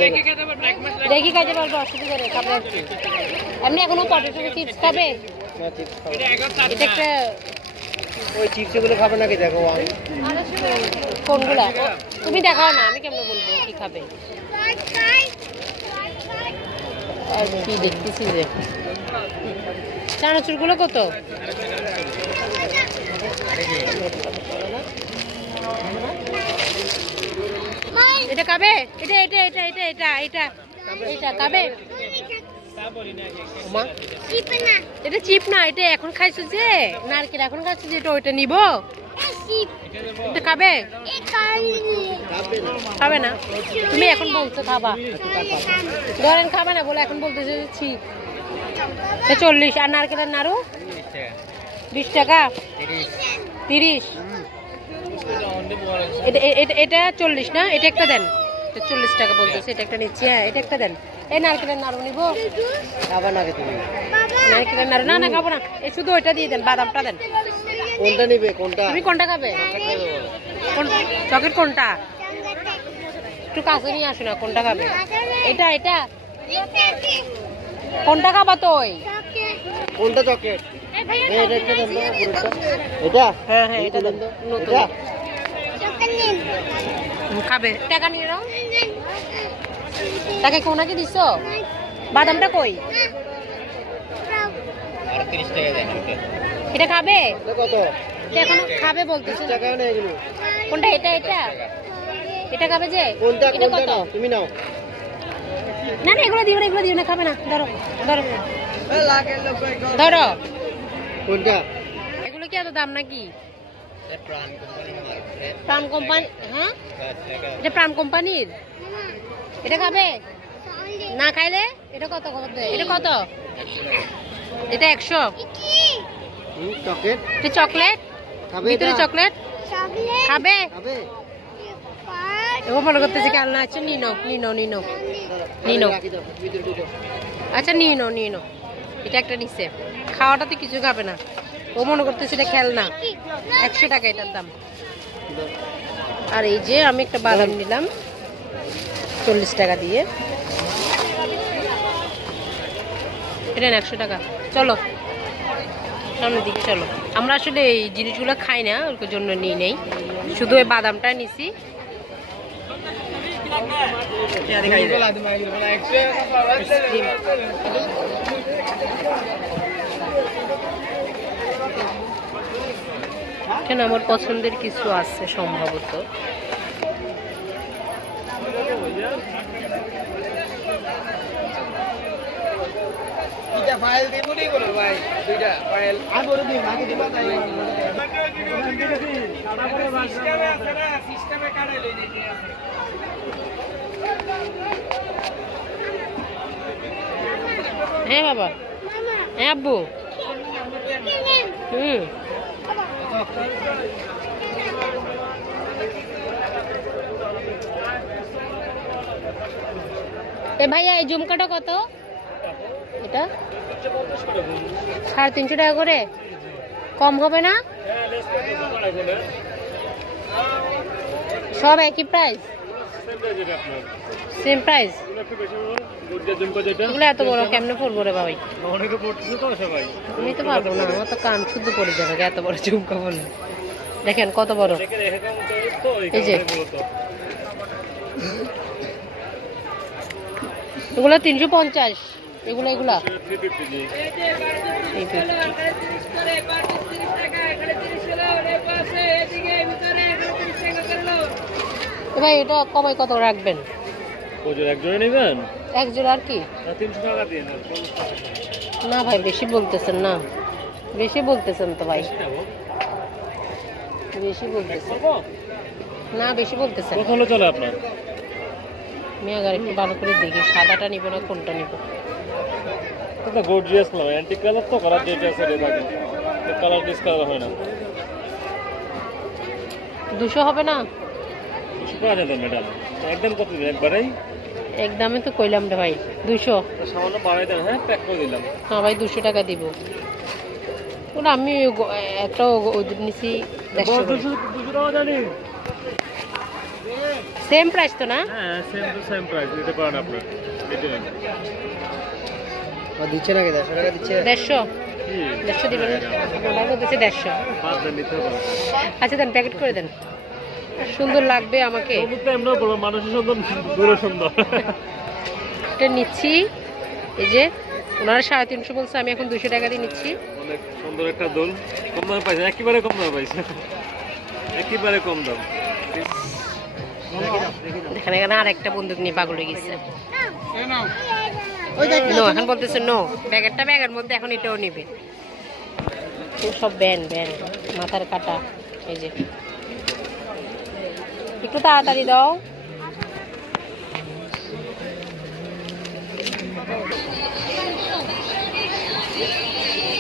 দেখি খাইতে পারবো অসুবিধা নেই খাবে আর কি এমনি এখনো পটেটো চিপস খাবে এটা একটা ওই চিপস গুলো খাবে নাকি দেখো কোনগুলা তুমি দেখাও না আমি কেমন বলবো কি খাবে আর কি দেখতেছি যে চানাচুরগুলো কত? এটা খাবে? এটা এটা এটা এটা এটা এটা এটা খাবে? মা এটা চিপ না, এটা এখন খাইছো যে নারকেল এখন খাইছো যে, এটা ওইটা নিব। এটা খাবে? খাবে না? তুমি এখন বলছো খাবা, ধরেন খাবে না বলে এখন বলতেছে চিপ। 40 আর নারকেলের নাড়ু 20 টাকা 30। এটা 40 না? এটা একটা দেন, এটা 40 টাকা বলতেছে, এটা একটা নিচ্ছি। হ্যাঁ এটা একটা দেন। এই নারকেলের নাড়ু নিব। খাবা নাকি তুমি? নারকেলের নাড়ু না না খাবো না, এই শুধু ওইটা দিয়ে দেন, বাদামটা দেন। কোনটা নিবে? কোনটা? তুমি কোনটা খাবে? চকলেট কোনটা? একটু কাছে নিয়ে আসো না, কোনটা খাবে? এটা এটা কোনটা খাবা তুই? কোনটা চকলেট? এটা একটা দেন না, পুরোটা। এটা? হ্যাঁ হ্যাঁ এটা দেন, নতুন এটা? খাবে। টাকা নিয়ে নাও। টাকা কোনাকে দিছো? বাদামটা কই? আর 30 টাকা দেন ওটা। এটা খাবে? এটা কত? এটা এখনো খাবে বলতেছে। টাকা না এগুলো। কোনটা? এটা এটা এটা খাবে যে? কোনটা? এটা কোনটা কত? নাও? তুমি নাও। না না এগুলো দিও না, এগুলো দিও না, খাবে না। ধরো ধরো ধরো। কোনটা? এগুলো কি এত দাম নাকি? প্রাণ কোম্পানি? হ্যাঁ এটা প্রাণ কোম্পানির। এটা খাবে না? খাইলে এটা কত? এটা কত? এটা 100। চকলেট? এটা চকলেট, খাবে? ভিতরে চকলেট খাবে? খাবে? ও মনে করতেছে কি আল্লাহ। আচ্ছা নিনো নিনো নিনো নিনো, রাখি দাও, ভিতরে ঢুকো। আচ্ছা নিনো নিনো। এটা একটা নিচ্ছে, খাওয়াটাতে কিছু খাবে না। ও মনে করতেছে এটা খেলনা। 100 টাকা এটার দাম। আর এই যে আমি একটা বাদাম নিলাম 40 টাকা দিয়ে। এটা 100 টাকা। চলো সামনের দিকে চলো। আমরা আসলে এই জিনিসগুলো খাই না, ওর জন্য নিই নেই, শুধু ওই বাদামটা নিছি। এখানে আমার পছন্দের কিছু আছে সম্ভবত। দুইটা ফাইল দিব নি কোন ভাই? দুইটা ফাইল আর বড় দিন আগে দিবা তাই। সিস্টেমে আছে না, সিস্টেমে কাটে লই দিতে। হ্যাঁ বাবা, হ্যাঁ আব্বু। এ ভাইয়া এই ঝুমকাটা কত? এটা 350 টাকা করে। কম হবে না? সব একই প্রাইস? Same price? এগুলো এত বড় কেমনে পড়বো রে ভাই? আমি তো পারবো না, আমার তো কান শুদ্ধ পড়ে যাবে এত বড় ঝুমকা বললে। দেখেন কত বড়। এই যে এগুলো 350, এগুলো এগুলা ভাই এটা কমাই কত রাখবেন? এক জোড়া আর কি? না ভাই বেশি বলতেছেন না, বেশি বলতেছেন তো ভাই, বেশি বলতেছেন না, বেশি বলতেছেন। কত চলে আপনার? আমি আগে একটু ভালো করে দেখি সাদাটা নিব না কোনটা নিব। এটা গর্জিয়াস না, অ্যান্টিক কালার তো কালার যেটা আছে রে থাকে, কালার ডিসকালার হয় না। 200 হবে না? 200 পাওয়া যায় ম্যাডাম। একদম কত দিন একবারেই? একদমই তো কইলাম রে ভাই 200। সামান্য বাড়াই দেন, হ্যাঁ প্যাক করে দিলাম। হ্যাঁ ভাই 200 টাকা দিব। ওটা আমি একটা ওদের নিছি 150 টাকা জানি। সেম প্রাইস তো না? হ্যাঁ সেম টু সেম প্রাইস দিতে পারেন আপনি। এটা আর দিচ্ছে নাকি 150 টাকা দিচ্ছে? 150 150 দিবেন? আমার বলতেছে 150। বাদ দেন দিতে হবে। আচ্ছা দেন, প্যাকেট করে দেন। সুন্দর লাগবে আমাকে। তো এমন বলবো মানুষের সুন্দর দূরে সুন্দর। এটা নিচ্ছি এই যে ওনারা 350 বলছে, আমি এখন 200 টাকা দিয়ে নিচ্ছি। অনেক সুন্দর একটা দোল, কম দামে পাইছে, একেবারে কম দামে পাইছে, একেবারে কম দাম। দেখেন এখানে আরেকটা বন্দুক নিয়ে পাগল হয়ে গেছে। নো, এখন বলতেছে নো, ব্যাগের মধ্যে এখন এটাও নিবে। সব ব্যান মাথার কাটা। এই যে একটু তাড়াতাড়ি দাও।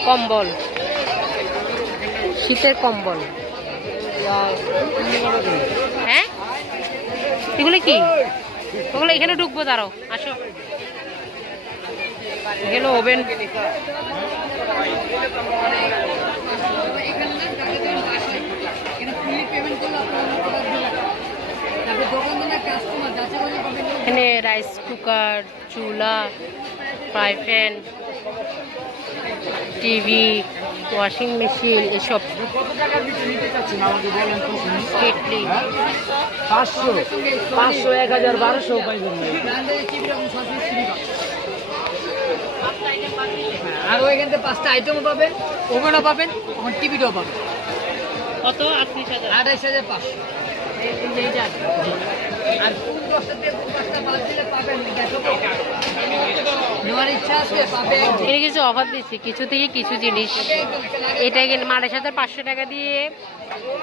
কম্বল, শীতের কম্বল। হ্যাঁ, এগুলো কি? ওগুলো এখানে ঢুকবো, দাঁড়াও, আসো। এগুলো ওভেন। এখানে রাইস কুকার, চুলা, fry pan, TV, washing machine, এসব। কেটলি 500, 1000, 1200 পাইবেন। আর ওইখান থেকে 5টা আইটেমও পাবেন, ওভেনও পাবেন, আমার টিভিটাও পাবেন। কত? 28,000। 28,500। আর কোন 10টা দিয়ে কোন 5টা বাদ দিলে পাবেন, দেখো তো নেওয়ার ইচ্ছা আছে পাবে। এর কিছু অফার দিচ্ছি, কিছু থেকে কিছু জিনিস। এটা গেলে 5,500 টাকা দিয়ে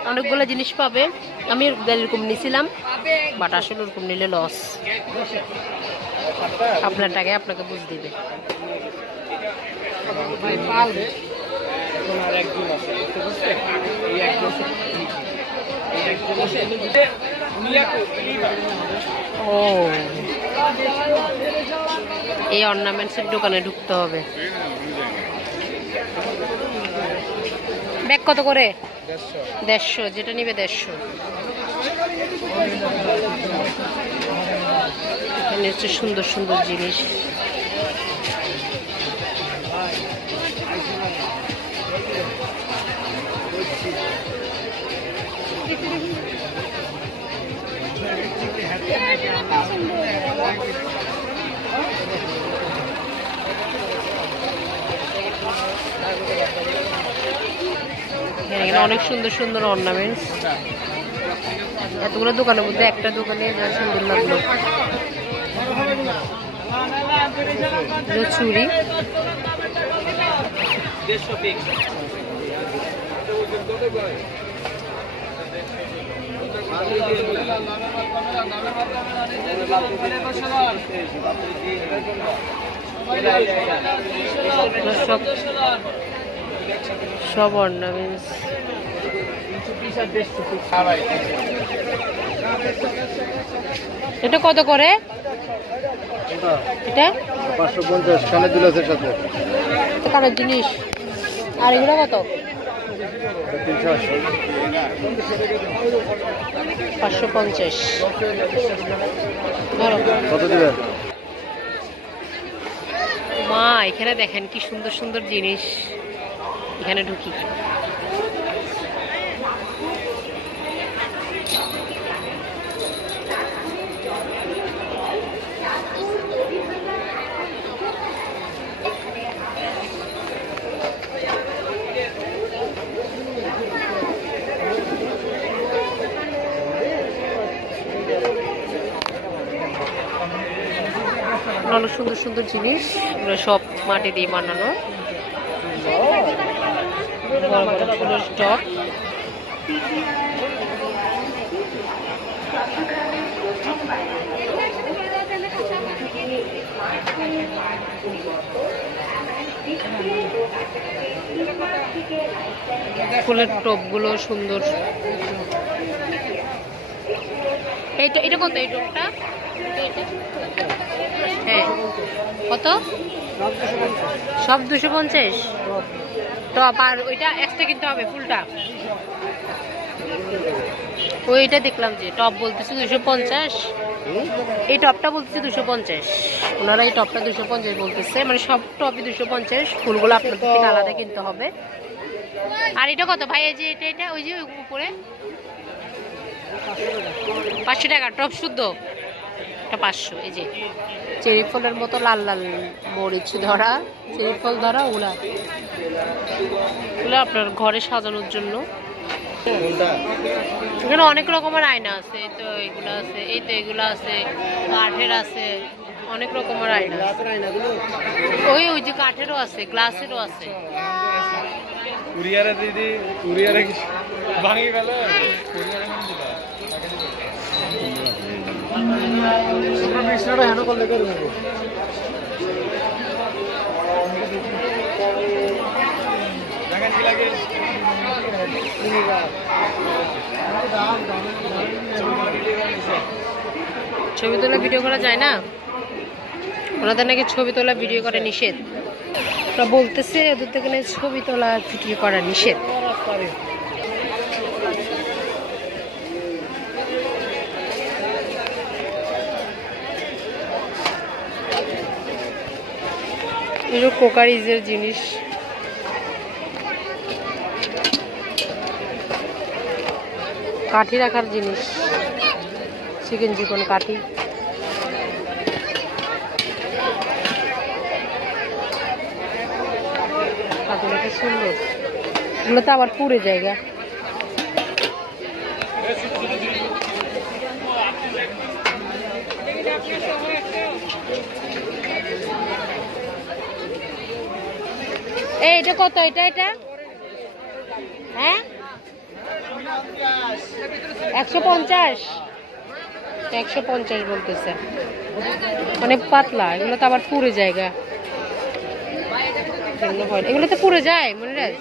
অনেকগুলো জিনিস পাবে। আমি এরকম নিয়েছিলাম, বাট আসলে ওরকম নিলে লস। আপনার টাকায় আপনাকে বুঝ দিবে। ও, এই অর্নামেন্টসের দোকানে ঢুকতে হবে। ব্যাগ কত করে? 150, যেটা নিবে 150। এখানে হচ্ছে সুন্দর সুন্দর জিনিস। এখানে অনেক সুন্দর সুন্দর অর্নামেন্টস। এতগুলো দোকানের মধ্যে একটা দোকানে যা সুন্দর লাগলো। চুড়ি, সব অর্নামেন্টস। এটা কত করে? এটা 550 কানের দুলের সাথে। কানের জিনিস। আর এগুলো কত? 550। কত দিবেন? মা, এখানে দেখেন কি সুন্দর সুন্দর জিনিস। এখানে ঢুকি। অনেক সুন্দর সুন্দর জিনিস, এগুলো সব মাটি দিয়ে বানানো। বড় বড় ফুলের টব। ফুলের টবগুলো সুন্দর। এটা কত? এই টবটা হ্যাঁ কত? সব 250 টপ। আর ওইটা এক্সট্রা কিনতে হবে ফুলটা। ওইটা দেখলাম যে টপ বলতেছে 250। এই টপটা বলতেছে 250। ওনারা এই টপটা 250 বলতেছে, মানে সব টপই 250। ফুলগুলো আপনাদের থেকে আলাদা কিনতে হবে। আর এটা কত ভাই? এই যে এটা ওই যে উপরে 500 টাকা টপ শুদ্ধ। একটা 500। এই যে চেরি ফলের মতো লাল লাল মরিচ ধরা, চেরি ফল ধরা, ওগুলা আপনার ঘরে সাজানোর জন্য। এখানে অনেক রকমের আয়না আছে, এই তো এগুলো আছে, এই তো এগুলো আছে, কাঠের আছে, অনেক রকমের আয়না। ওই ওই যে কাঠেরও আছে, গ্লাসেরও আছে। কুরিয়ারে দিদি কুরিয়ারে ভাঙি গেল ছবি তোলা ভিডিও করা যায় না, ওনাদের নাকি ছবি তোলা ভিডিও করা নিষেধ। ওরা বলতেছে ওদের থেকে নাকি ছবি তোলা ভিডিও করা নিষেধ। এগুলো কোকারিজের জিনিস। কাঠি রাখার জিনিস, চিকেন চিকন কাঠি। কাঠগুলোটা সুন্দর, এগুলো তো আবার পুড়ে জায়গা। এটা কত? এটা এটা হ্যাঁ 150। 150 বলতেছে, অনেক পাতলা। এগুলো তো আবার পুড়ে জায়গা, এগুলো তো পুড়ে যায় মনিরাজ,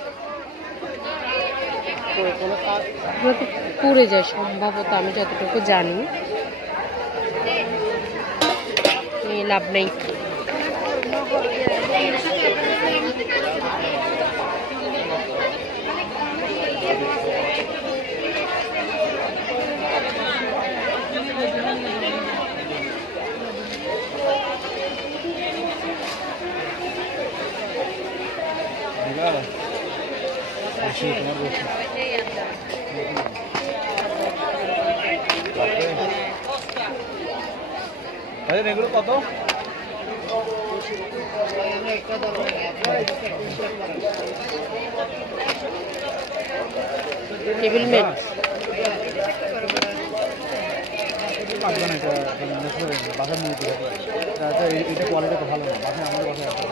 এগুলো তো পুড়ে যায় সম্ভবত, আমি যতটুকু জানি। লাভ নেই। এগুলো কত? Table mat. বাসার নিয়ে এটা কোয়ালিটি তো ভালো না, বাসায় আমাদের বাসায় ভালো।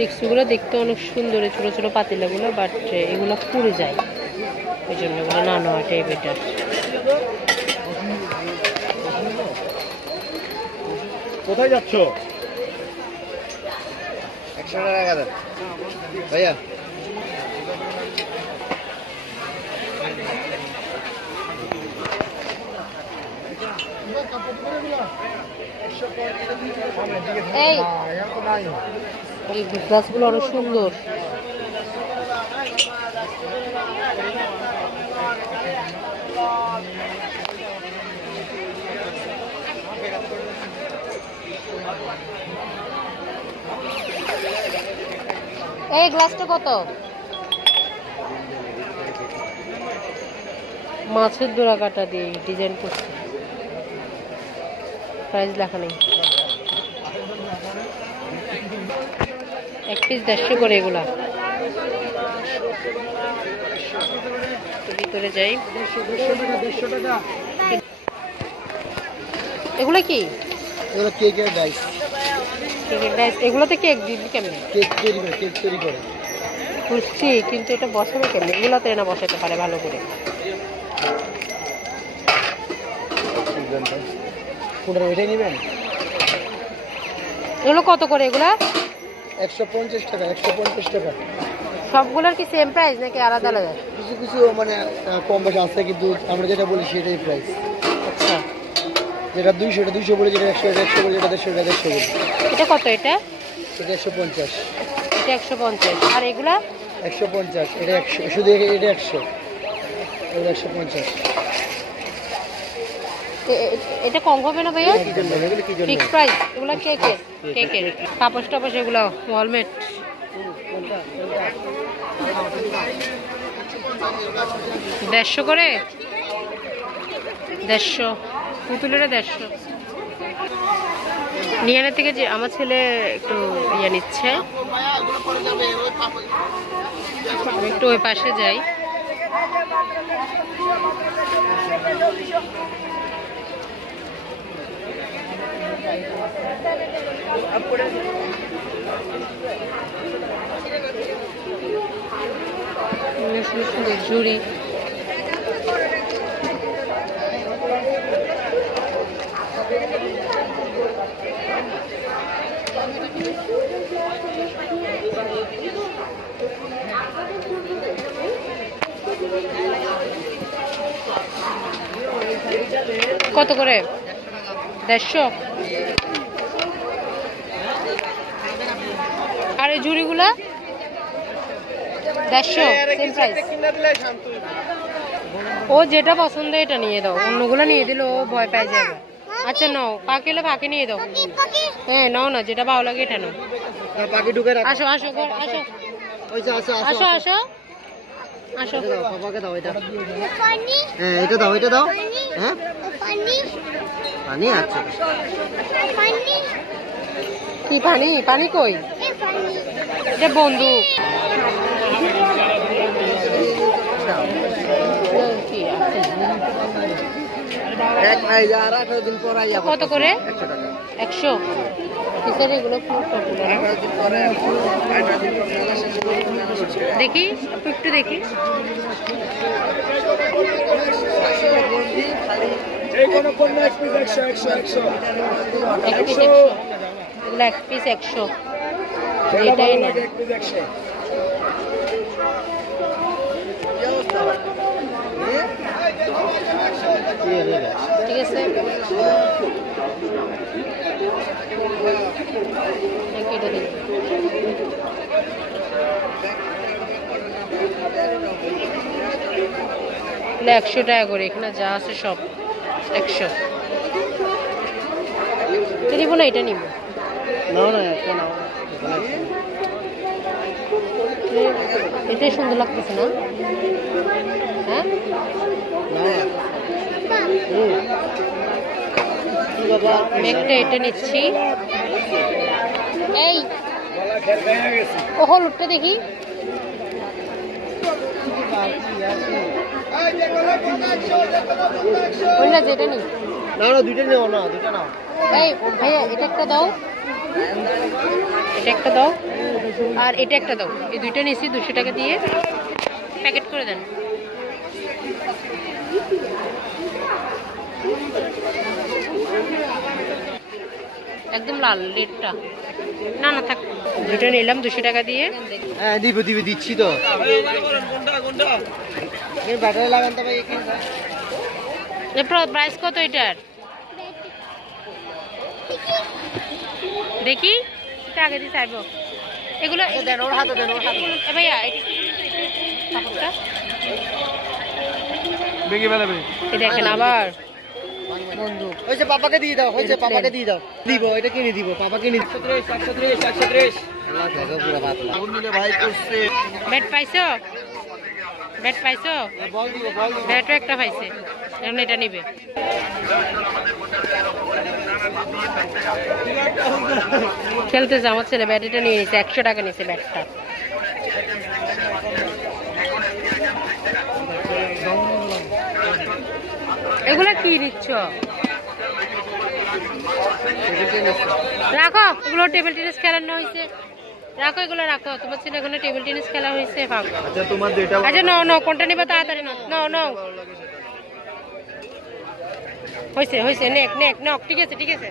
ডেক্সিগুলো দেখতে অনেক সুন্দর, ছোট ছোট পাতিলাগুলো, বাট এগুলো পুড়ে যায়, এই জন্য এগুলো না নেওয়াটাই বেটার। কোথায় যাচ্ছ? 100 টাকা দেন ভাইয়া। এই গ্লাসগুলো অনেক সুন্দর। এই গ্লাসটা কত? মাছের দোড়া কাটা দিয়ে ডিজাইন করছে, প্রাইস লেখা নেই। এক পিস 150 করে এগুলা। ভিতরে যাই। এগুলো কি? এগুলো কেকের ডাইস। কেকের ডাইস। এগুলোতে কেক দিবি কেমনে? কেক তৈরি করে বুঝছি, কিন্তু এটা বসাবে কেমনে? এগুলোতে না বসাতে পারে ভালো করে। কোনটা এটাই নেবেন? এগুলো কত করে এগুলা? 150 টাকা। 150 টাকা। সবগুলোর কি সেম প্রাইস নাকি আলাদা আলাদা? কিছু কিছু মানে কম বেশি আছে, কিন্তু আমরা যেটা বলি সেটাই প্রাইস। আচ্ছা, যেটা 200 এটা 200 বলে, যেটা 100 এটা 100 বলে, যেটা 150 এটা 150 বলে। এটা কত? এটা এটা 150। এটা 150। আর এগুলা? 150, এটা 100, শুধু এটা 100, এটা 150। এটা কম হবে না ভাইয়া? কি জন্য এগুলো কি জন্য? ফিক্স প্রাইস এগুলো কেকের কাপড় টাপড় এগুলো ওয়ালমেট। কোনটা 150 করে, 150 পুতুলের 150। নিয়ানের থেকে যে আমার ছেলে একটু ইয়ে নিচ্ছে, আমি একটু ওই পাশে যাই। সুন্দর সুন্দর জুড়ি, কত করে? 150। আর এই জুড়িগুলা 150 সেম প্রাইস। ও যেটা পছন্দ এটা নিয়ে দাও, অন্যগুলো নিয়ে দিলে ও ভয় পেয়ে যাবে। আচ্ছা নাও, পাখি হলে পাখি নিয়ে দাও। হ্যাঁ নাও না, যেটা ভালো লাগে এটা নাও। পাখি ঢুকে রাখো। আসো আসো আসো ওই যে আসো আসো আসো আসো। দাও, পাপাকে দাও এটা। হ্যাঁ এটা দাও, এটা দাও। হ্যাঁ পানি, আচ্ছা। কি পানি? পানি কই? এটা বন্দুক। আর 18 দিন পর আইয়া। কত করে? 100 টাকা। 100। কিসের এগুলো? খুব পপুলার। 18 দিন পরে 18 দিন পর মেলা শেষ করে দেখি একটু দেখি। এই কোন কোন এক পিস 100 100 100 এক পিস 100। এগুলো এক পিস 100। এটাই না, এক পিস 100। ঠিক আছে। এটা দিন। এগুলো 100 টাকা করে, এখানে যা আছে সব 100। নিব না, এটা নিব। নাও না, একটা নাও। এটাই সুন্দর লাগতেছে না? হ্যাঁ একটা এটা নিচ্ছি। এই ও হলুদটা দেখি। ওইটা যেটা নি না না, দুইটা নাও না, দুইটা নাও। এই ভাইয়া এটা একটা দাও, এটা একটা দাও, আর এটা একটা দাও। এই দুইটা নিচ্ছি 200 টাকা দিয়ে, প্যাকেট করে দেন। একদম লাল রেডটা। না না থাক, দুইটা নিলাম 200 টাকা দিয়ে। হ্যাঁ দিব দিব, দিচ্ছি তো। ব্যাটারি লাগান তো ভাই এখানে। প্রাইস কত এটার? দেখি এটা আগে দিয়ে চাইবো। এগুলো দেন, ওর হাতে দেন, ওর হাতে। ভাইয়া কাপড়টা এই দেখেন আবার বন্দুক। হয়েছে, পাপাকে দিয়ে দাও, হয়েছে, পাপাকে দিয়ে দাও। দিব, এটা কিনে দিব, পাপাকে নিয়ে 130 পুরো পাতলা ভাই করছে। ব্যাট পাইছো? ব্যাট পাইছো? বল দিব, বল দিব। ব্যাটও একটা পাইছে, এখন এটা নিবে। খেলতেছে আমার ছেলে, ব্যাট এটা নিয়ে নিছে, 100 টাকা নিছে ব্যাটটা। এগুলা কি নিচ্ছ? রাখো, এগুলো টেবিল টেনিস খেলানো হয়েছে। রাখো এগুলো রাখো, তোমার ছেলে এখানে টেবিল টেনিস খেলা হয়েছে। আচ্ছা তোমার দুইটা। আচ্ছা নাও নাও, কোনটা নিবা তাড়াতাড়ি নাও। নাও নাও, হয়েছে হয়েছে, নেক নেক নাও। ঠিক আছে ঠিক আছে,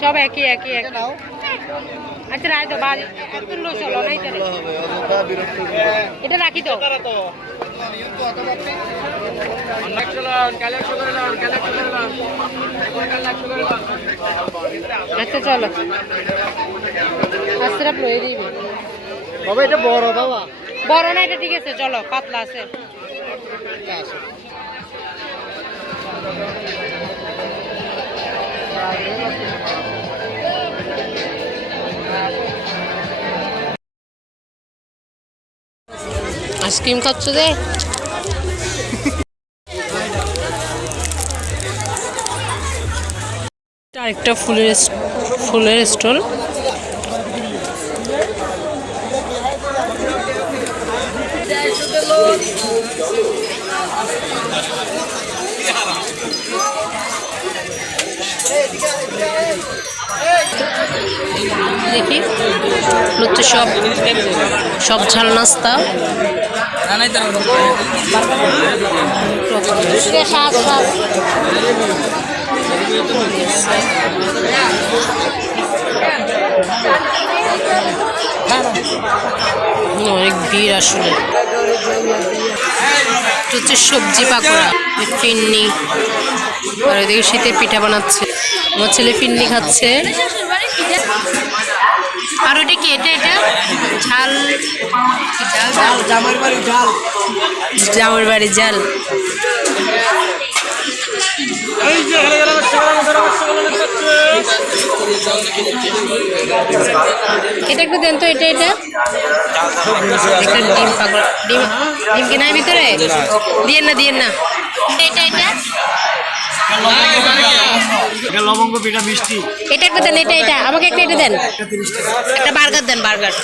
সব একই একই একই। নাও। আচ্ছা রাখ দাও, বাড়ি এত লো চলো নাই তাহলে এটা রাখি দাও। আচ্ছা চলো, আস্তে লয়ে দিবি। বাবা এটা বড় বাবা। বড় না এটা ঠিক আছে, চলো পাতলা আছে। আইসক্রিম খাচ্ছ যে? আরেকটা ফুলের স্টল। দেখি হচ্ছে সব ঝাল নাস্তা। অনেক ভিড় আসলে। হচ্ছে সবজি পাকোড়া, ফিন্নি, আর ওইদিকে শীতের পিঠা বানাচ্ছে। আমার ছেলে ফিন্নি খাচ্ছে। আর ওটা কি? এটা ঝাল, জামার বাড়ি ঝাল। জামার বাড়ি ঝাল। এটা একটু দেন তো। এটা একটা ডিম পাকোড়া। ডিম কি নাই ভিতরে? দিয়েন না। এটা লবঙ্গ পিঠা মিষ্টি। এটা একটু দেন। এটা আমাকে একটা এটা দেন। একটা বার্গার দেন, বার্গার।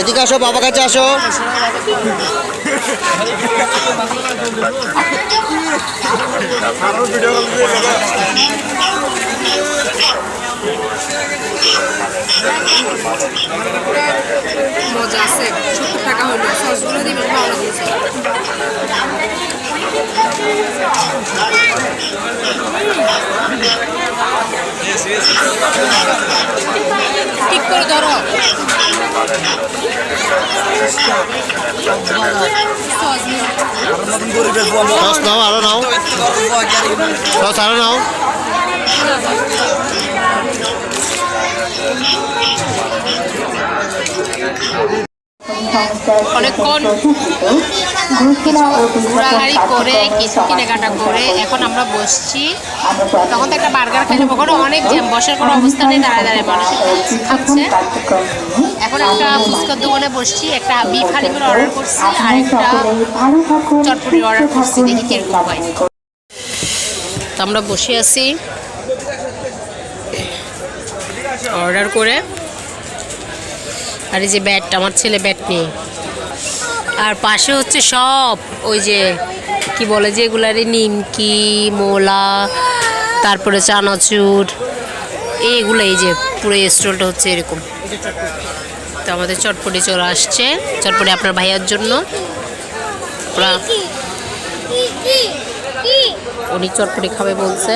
এদিকে আসো, বাবা কাছে আসো। মজা আছে। 70 টাকা হলো। সসগুলো দিবেন, ভালো লাগছে। ঠিক করে ধরো। সস নাও, আরো নাও, সস আরো নাও। অনেকক্ষণ ঘোরাঘুরি করে কিছু কেনাকাটা করে এখন আমরা বসছি। তখন তো একটা বার্গার খেলে কখনো অনেক জ্যাম, বসার কোনো অবস্থা নেই, দাঁড়ায় মানুষ খাচ্ছে। এখন একটা ফুচকার দোকানে বসছি, একটা বিফ হালিমের অর্ডার করছি আর একটা চটপটির অর্ডার করছি। দেখি কিরকম হয়। তো আমরা বসে আছি অর্ডার করে। আর এই যে ব্যাট, আমার ছেলে ব্যাট নিয়ে। আর পাশে হচ্ছে সব ওই যে কি বলে যে এগুলারে নিমকি, মোলা, তারপরে চানাচুর, এইগুলো। এই যে পুরো স্টলটা হচ্ছে এরকম। তো আমাদের চটপটি চলে আসছে। চটপটি আপনার ভাইয়ার জন্য। উনি চটপটি খাবে বলছে।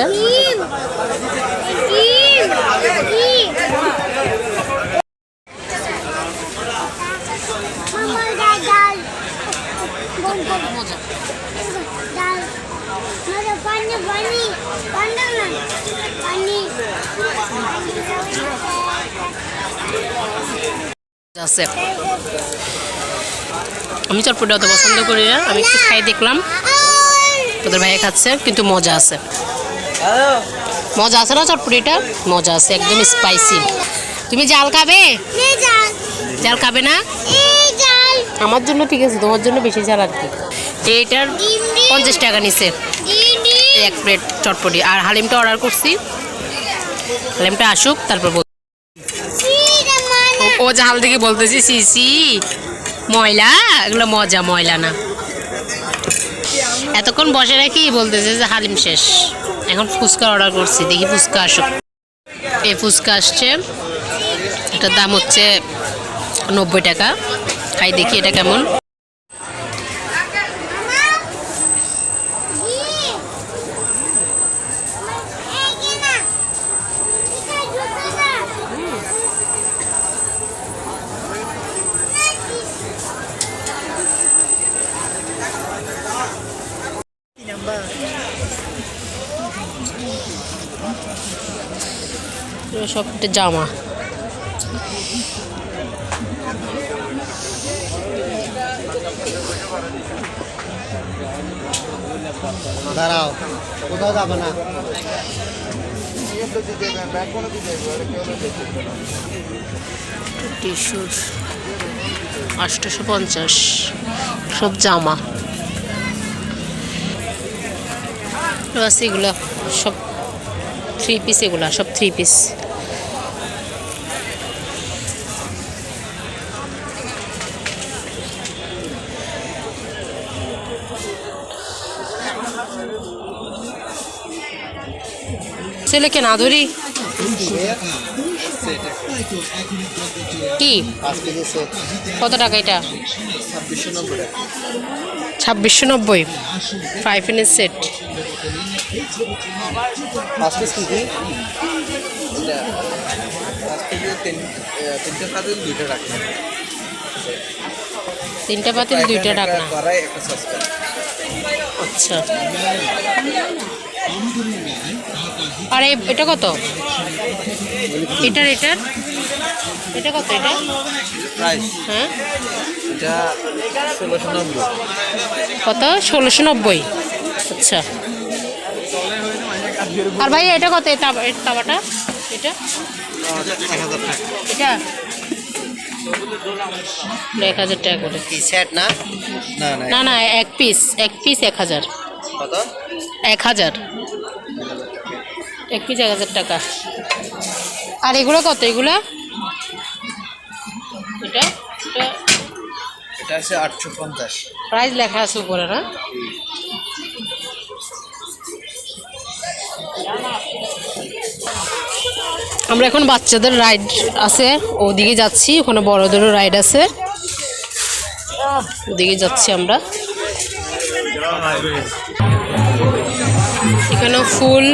আমি চটপটি অত পছন্দ করি না, আমি একটু খাই দেখলাম। তোদের ভাইয়া খাচ্ছে, কিন্তু মজা আছে। মজা আছে না চটপটিটা? মজা আছে, একদম স্পাইসি। তুমি জাল খাবে? জাল খাবে না? আমার জন্য ঠিক আছে, তোমার জন্য বেশি জাল আর কি। এইটার 50 টাকা নিছে এক প্লেট চটপটি। আর হালিমটা অর্ডার করছি, হালিমটা আসুক তারপর। ও জাল থেকে বলতেছি সিসি ময়লা, এগুলো মজা, ময়লা না। এতক্ষণ বসে রাখি বলতেছে যে হালিম শেষ। এখন ফুচকা অর্ডার করছি, দেখি ফুচকা আসুক। এই ফুচকা আসছে, এটার দাম হচ্ছে 90 টাকা। খাই দেখি এটা কেমন। এগুলো সব জামা। দাঁড়াও, কোথাও যাবে না। টিস্যুর 850, সব জামা আছে। এগুলা সব 3 পিস, এগুলা সব 3 পিস। ছেলেকে না ধরি কি কত টাকা এটা? 2690, 5 পিসের সেট। 5 পিস কি? তিনটা পাতিল 2টা ঢাকনা। আচ্ছা, আর এটা কত? এটার এটা কত? এটা হ্যাঁ, এটা 1690। কত? 1690। আচ্ছা, আর ভাই এটা কত? তাওয়াটা এটা 1000 টাকা। এটা 1000 টাকা করে। কি সেট না? না না না না, এক পিস 1000। কত? 1000, এক পিস 1000 টাকা। আর এগুলো কত? এগুলো এটা এটা আছে 850। প্রাইস লেখা আছে উপরে না? আমরা এখন বাচ্চাদের রাইড আছে ওদিকে যাচ্ছি, ওখানে বড়দেরও রাইড আছে, ওদিকে যাচ্ছি আমরা। এখানেও ফুল,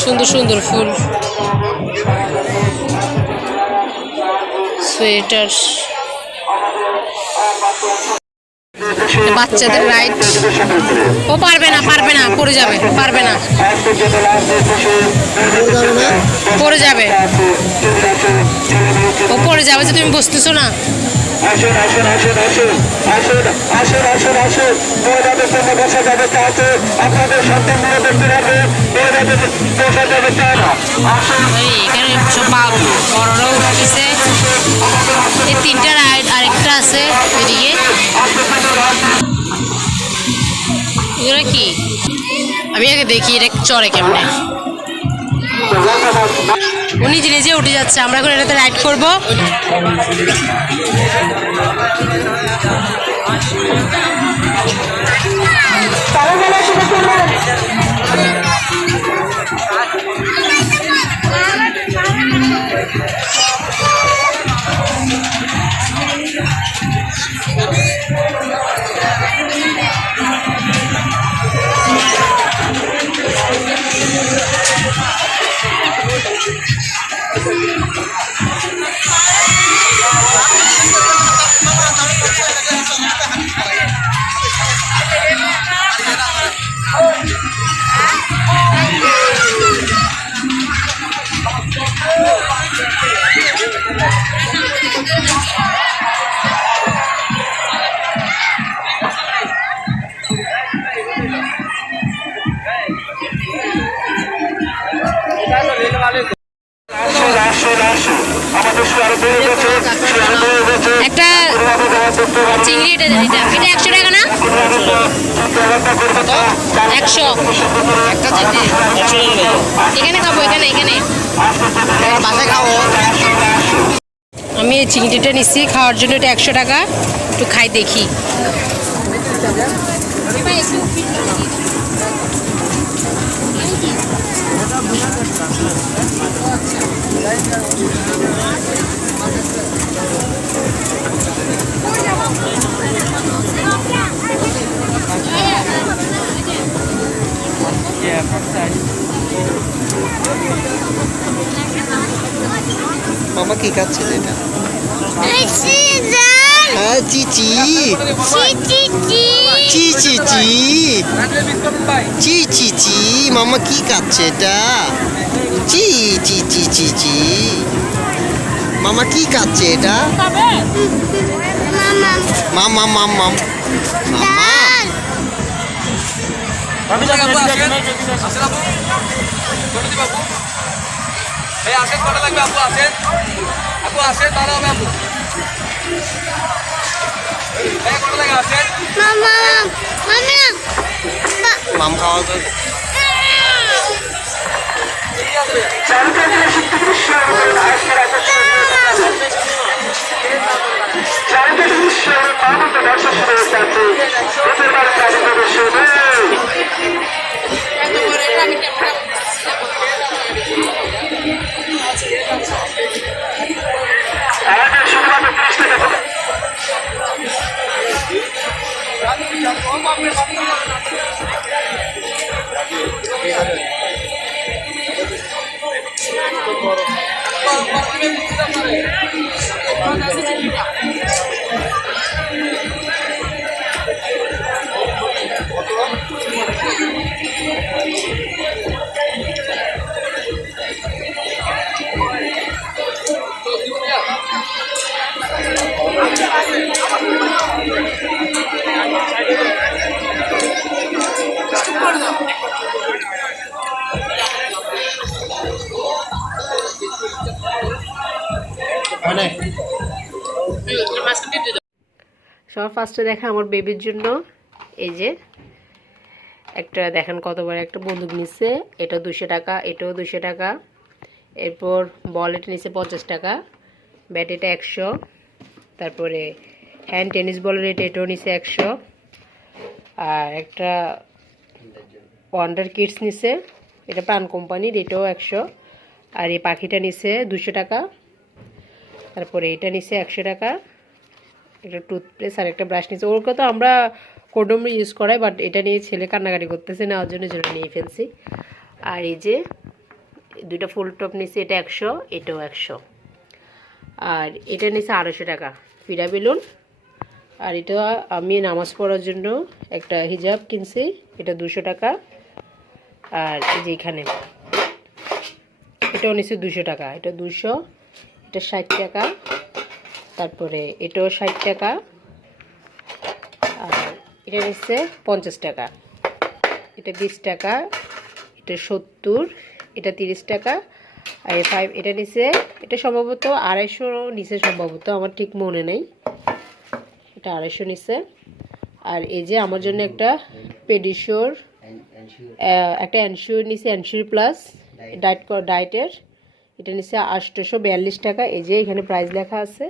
সুন্দর সুন্দর ফুল, সোয়েটার, বাচ্চাদের রাইড। ও পারবে না পড়ে যাবে, পারবে না, পড়ে যাবে, ও পড়ে যাবে যে তুমি বসতেছো না। আসুন আসুন আসুন আসুন আসুন আসুন আসুন আসুন বড়দের জন্য বসা যাবে তাতে আপনাদের সন্তানগুলো দেখতে হবে, বড়দের বসা যাবে তা না। এখানে সব বড়রাও উঠতেছে, এই 3টা রাইড, আরেকটা আছে এদিকে। এগুলো কি? আমি আগে দেখি এটা চড়ে কেমনে। ও নিজে নিজে উঠে যাচ্ছে, আমরা এখন এটাতে রাইড করবো। একটা চিংড়ি, এটা 100 টাকা না? 100 একটা চিংড়ি। এখানে খাবো, এখানে বাসায় খাবো। আমি এই চিংড়িটা নিচ্ছি খাওয়ার জন্য, এটা 100 টাকা। একটু খাই দেখি। মামা কি খাচ্ছে এটা? চিচি চিচি চিচি চিচি মামা কি খাচ্ছে এটা? চি চি চি চি চি মামা কি খাচ্ছে এটা? মাম মাম মাম মাম মামা মাম খাওয়া তো সবার ফার্স্টে দেখা আমার বেবির জন্য এই যে একটা দেখেন কত বড় একটা বন্দুক নিচ্ছে, এটা 200 টাকা, এটাও 200 টাকা। এরপর বল এটা নিচ্ছে 50 টাকা, ব্যাট এটা 100, তারপরে হ্যান্ড টেনিস বলের এটাও নিচ্ছে 100, আর একটা ওয়ান্ডার কিডস নিচ্ছে, এটা প্রাণ কোম্পানির, এটাও 100, আর এই পাখিটা নিচ্ছে 200 টাকা। তারপরে এটা নিচ্ছে 100 টাকা, একটা টুথপেস্ট আর একটা ব্রাশ নিচ্ছে। ওরকে তো আমরা কন্ডোম ইউজ করাই, বাট এটা নিয়ে ছেলে কান্নাকাটি করতেছে, নেওয়ার জন্য নিয়ে ফেলছি। আর এই যে দুইটা ফুল টপ নিচ্ছে, এটা 100, এটাও 100, আর এটা নিচ্ছে 250 টাকা ফিরা বেলুন। আর এটা আমি নামাজ পড়ার জন্য একটা হিজাব কিনছি, এটা 200 টাকা। আর এই যে এখানে এটাও নিচ্ছে 200 টাকা, এটা 200, এটা 60 টাকা, তারপরে এটাও 60 টাকা, আর এটা নিচ্ছে 50 টাকা, এটা 20 টাকা, এটা 70, এটা 30 টাকা, আর এই 5 এটা নিচ্ছে, এটা সম্ভবত 250 নিচে, সম্ভবত আমার ঠিক মনে নেই, এটা 250 নিচ্ছে। আর এই যে আমার জন্য একটা পেডিশোর, একটা এনশিওর নিচ্ছে, এনশিওর প্লাস ডায়েটের, এটা নিচ্ছে 842 টাকা। এই যে এখানে প্রাইস লেখা আছে,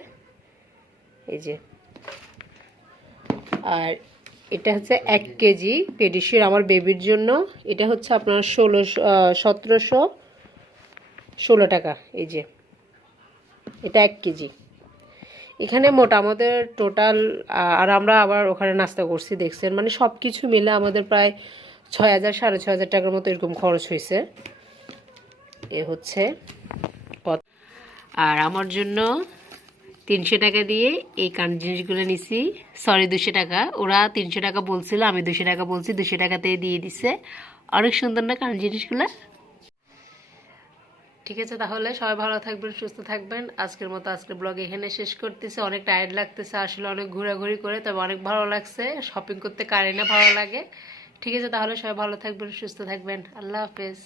এই যে। আর এটা হচ্ছে 1 কেজি পেডিশিওর আমার বেবির জন্য, এটা হচ্ছে আপনার 1716 টাকা। এই যে এটা 1 কেজি। এখানে মোটা আমাদের টোটাল, আর আমরা আবার ওখানে নাস্তা করছি দেখছেন, মানে সব কিছু মিলে আমাদের প্রায় 6000 6500 টাকার মতো এরকম খরচ হয়েছে। এ হচ্ছে, আর আমার জন্য 300 টাকা দিয়ে এই কান জিনিসগুলো নিছি, সরি 200 টাকা, ওরা 300 টাকা বলছিল, আমি 200 টাকা বলছি, 200 টাকাতেই দিয়ে দিছে। অনেক সুন্দর না কান জিনিসগুলো? ঠিক আছে, তাহলে সবাই ভালো থাকবেন, সুস্থ থাকবেন। আজকের মতো আজকের ব্লগ এখানে শেষ করতেছে। অনেক টায়ার্ড লাগতেছে আসলে, অনেক ঘোরাঘুরি করে, তবে অনেক ভালো লাগছে। শপিং করতে কারে না ভালো লাগে। ঠিক আছে, তাহলে সবাই ভালো থাকবেন, সুস্থ থাকবেন। আল্লাহ হাফেজ।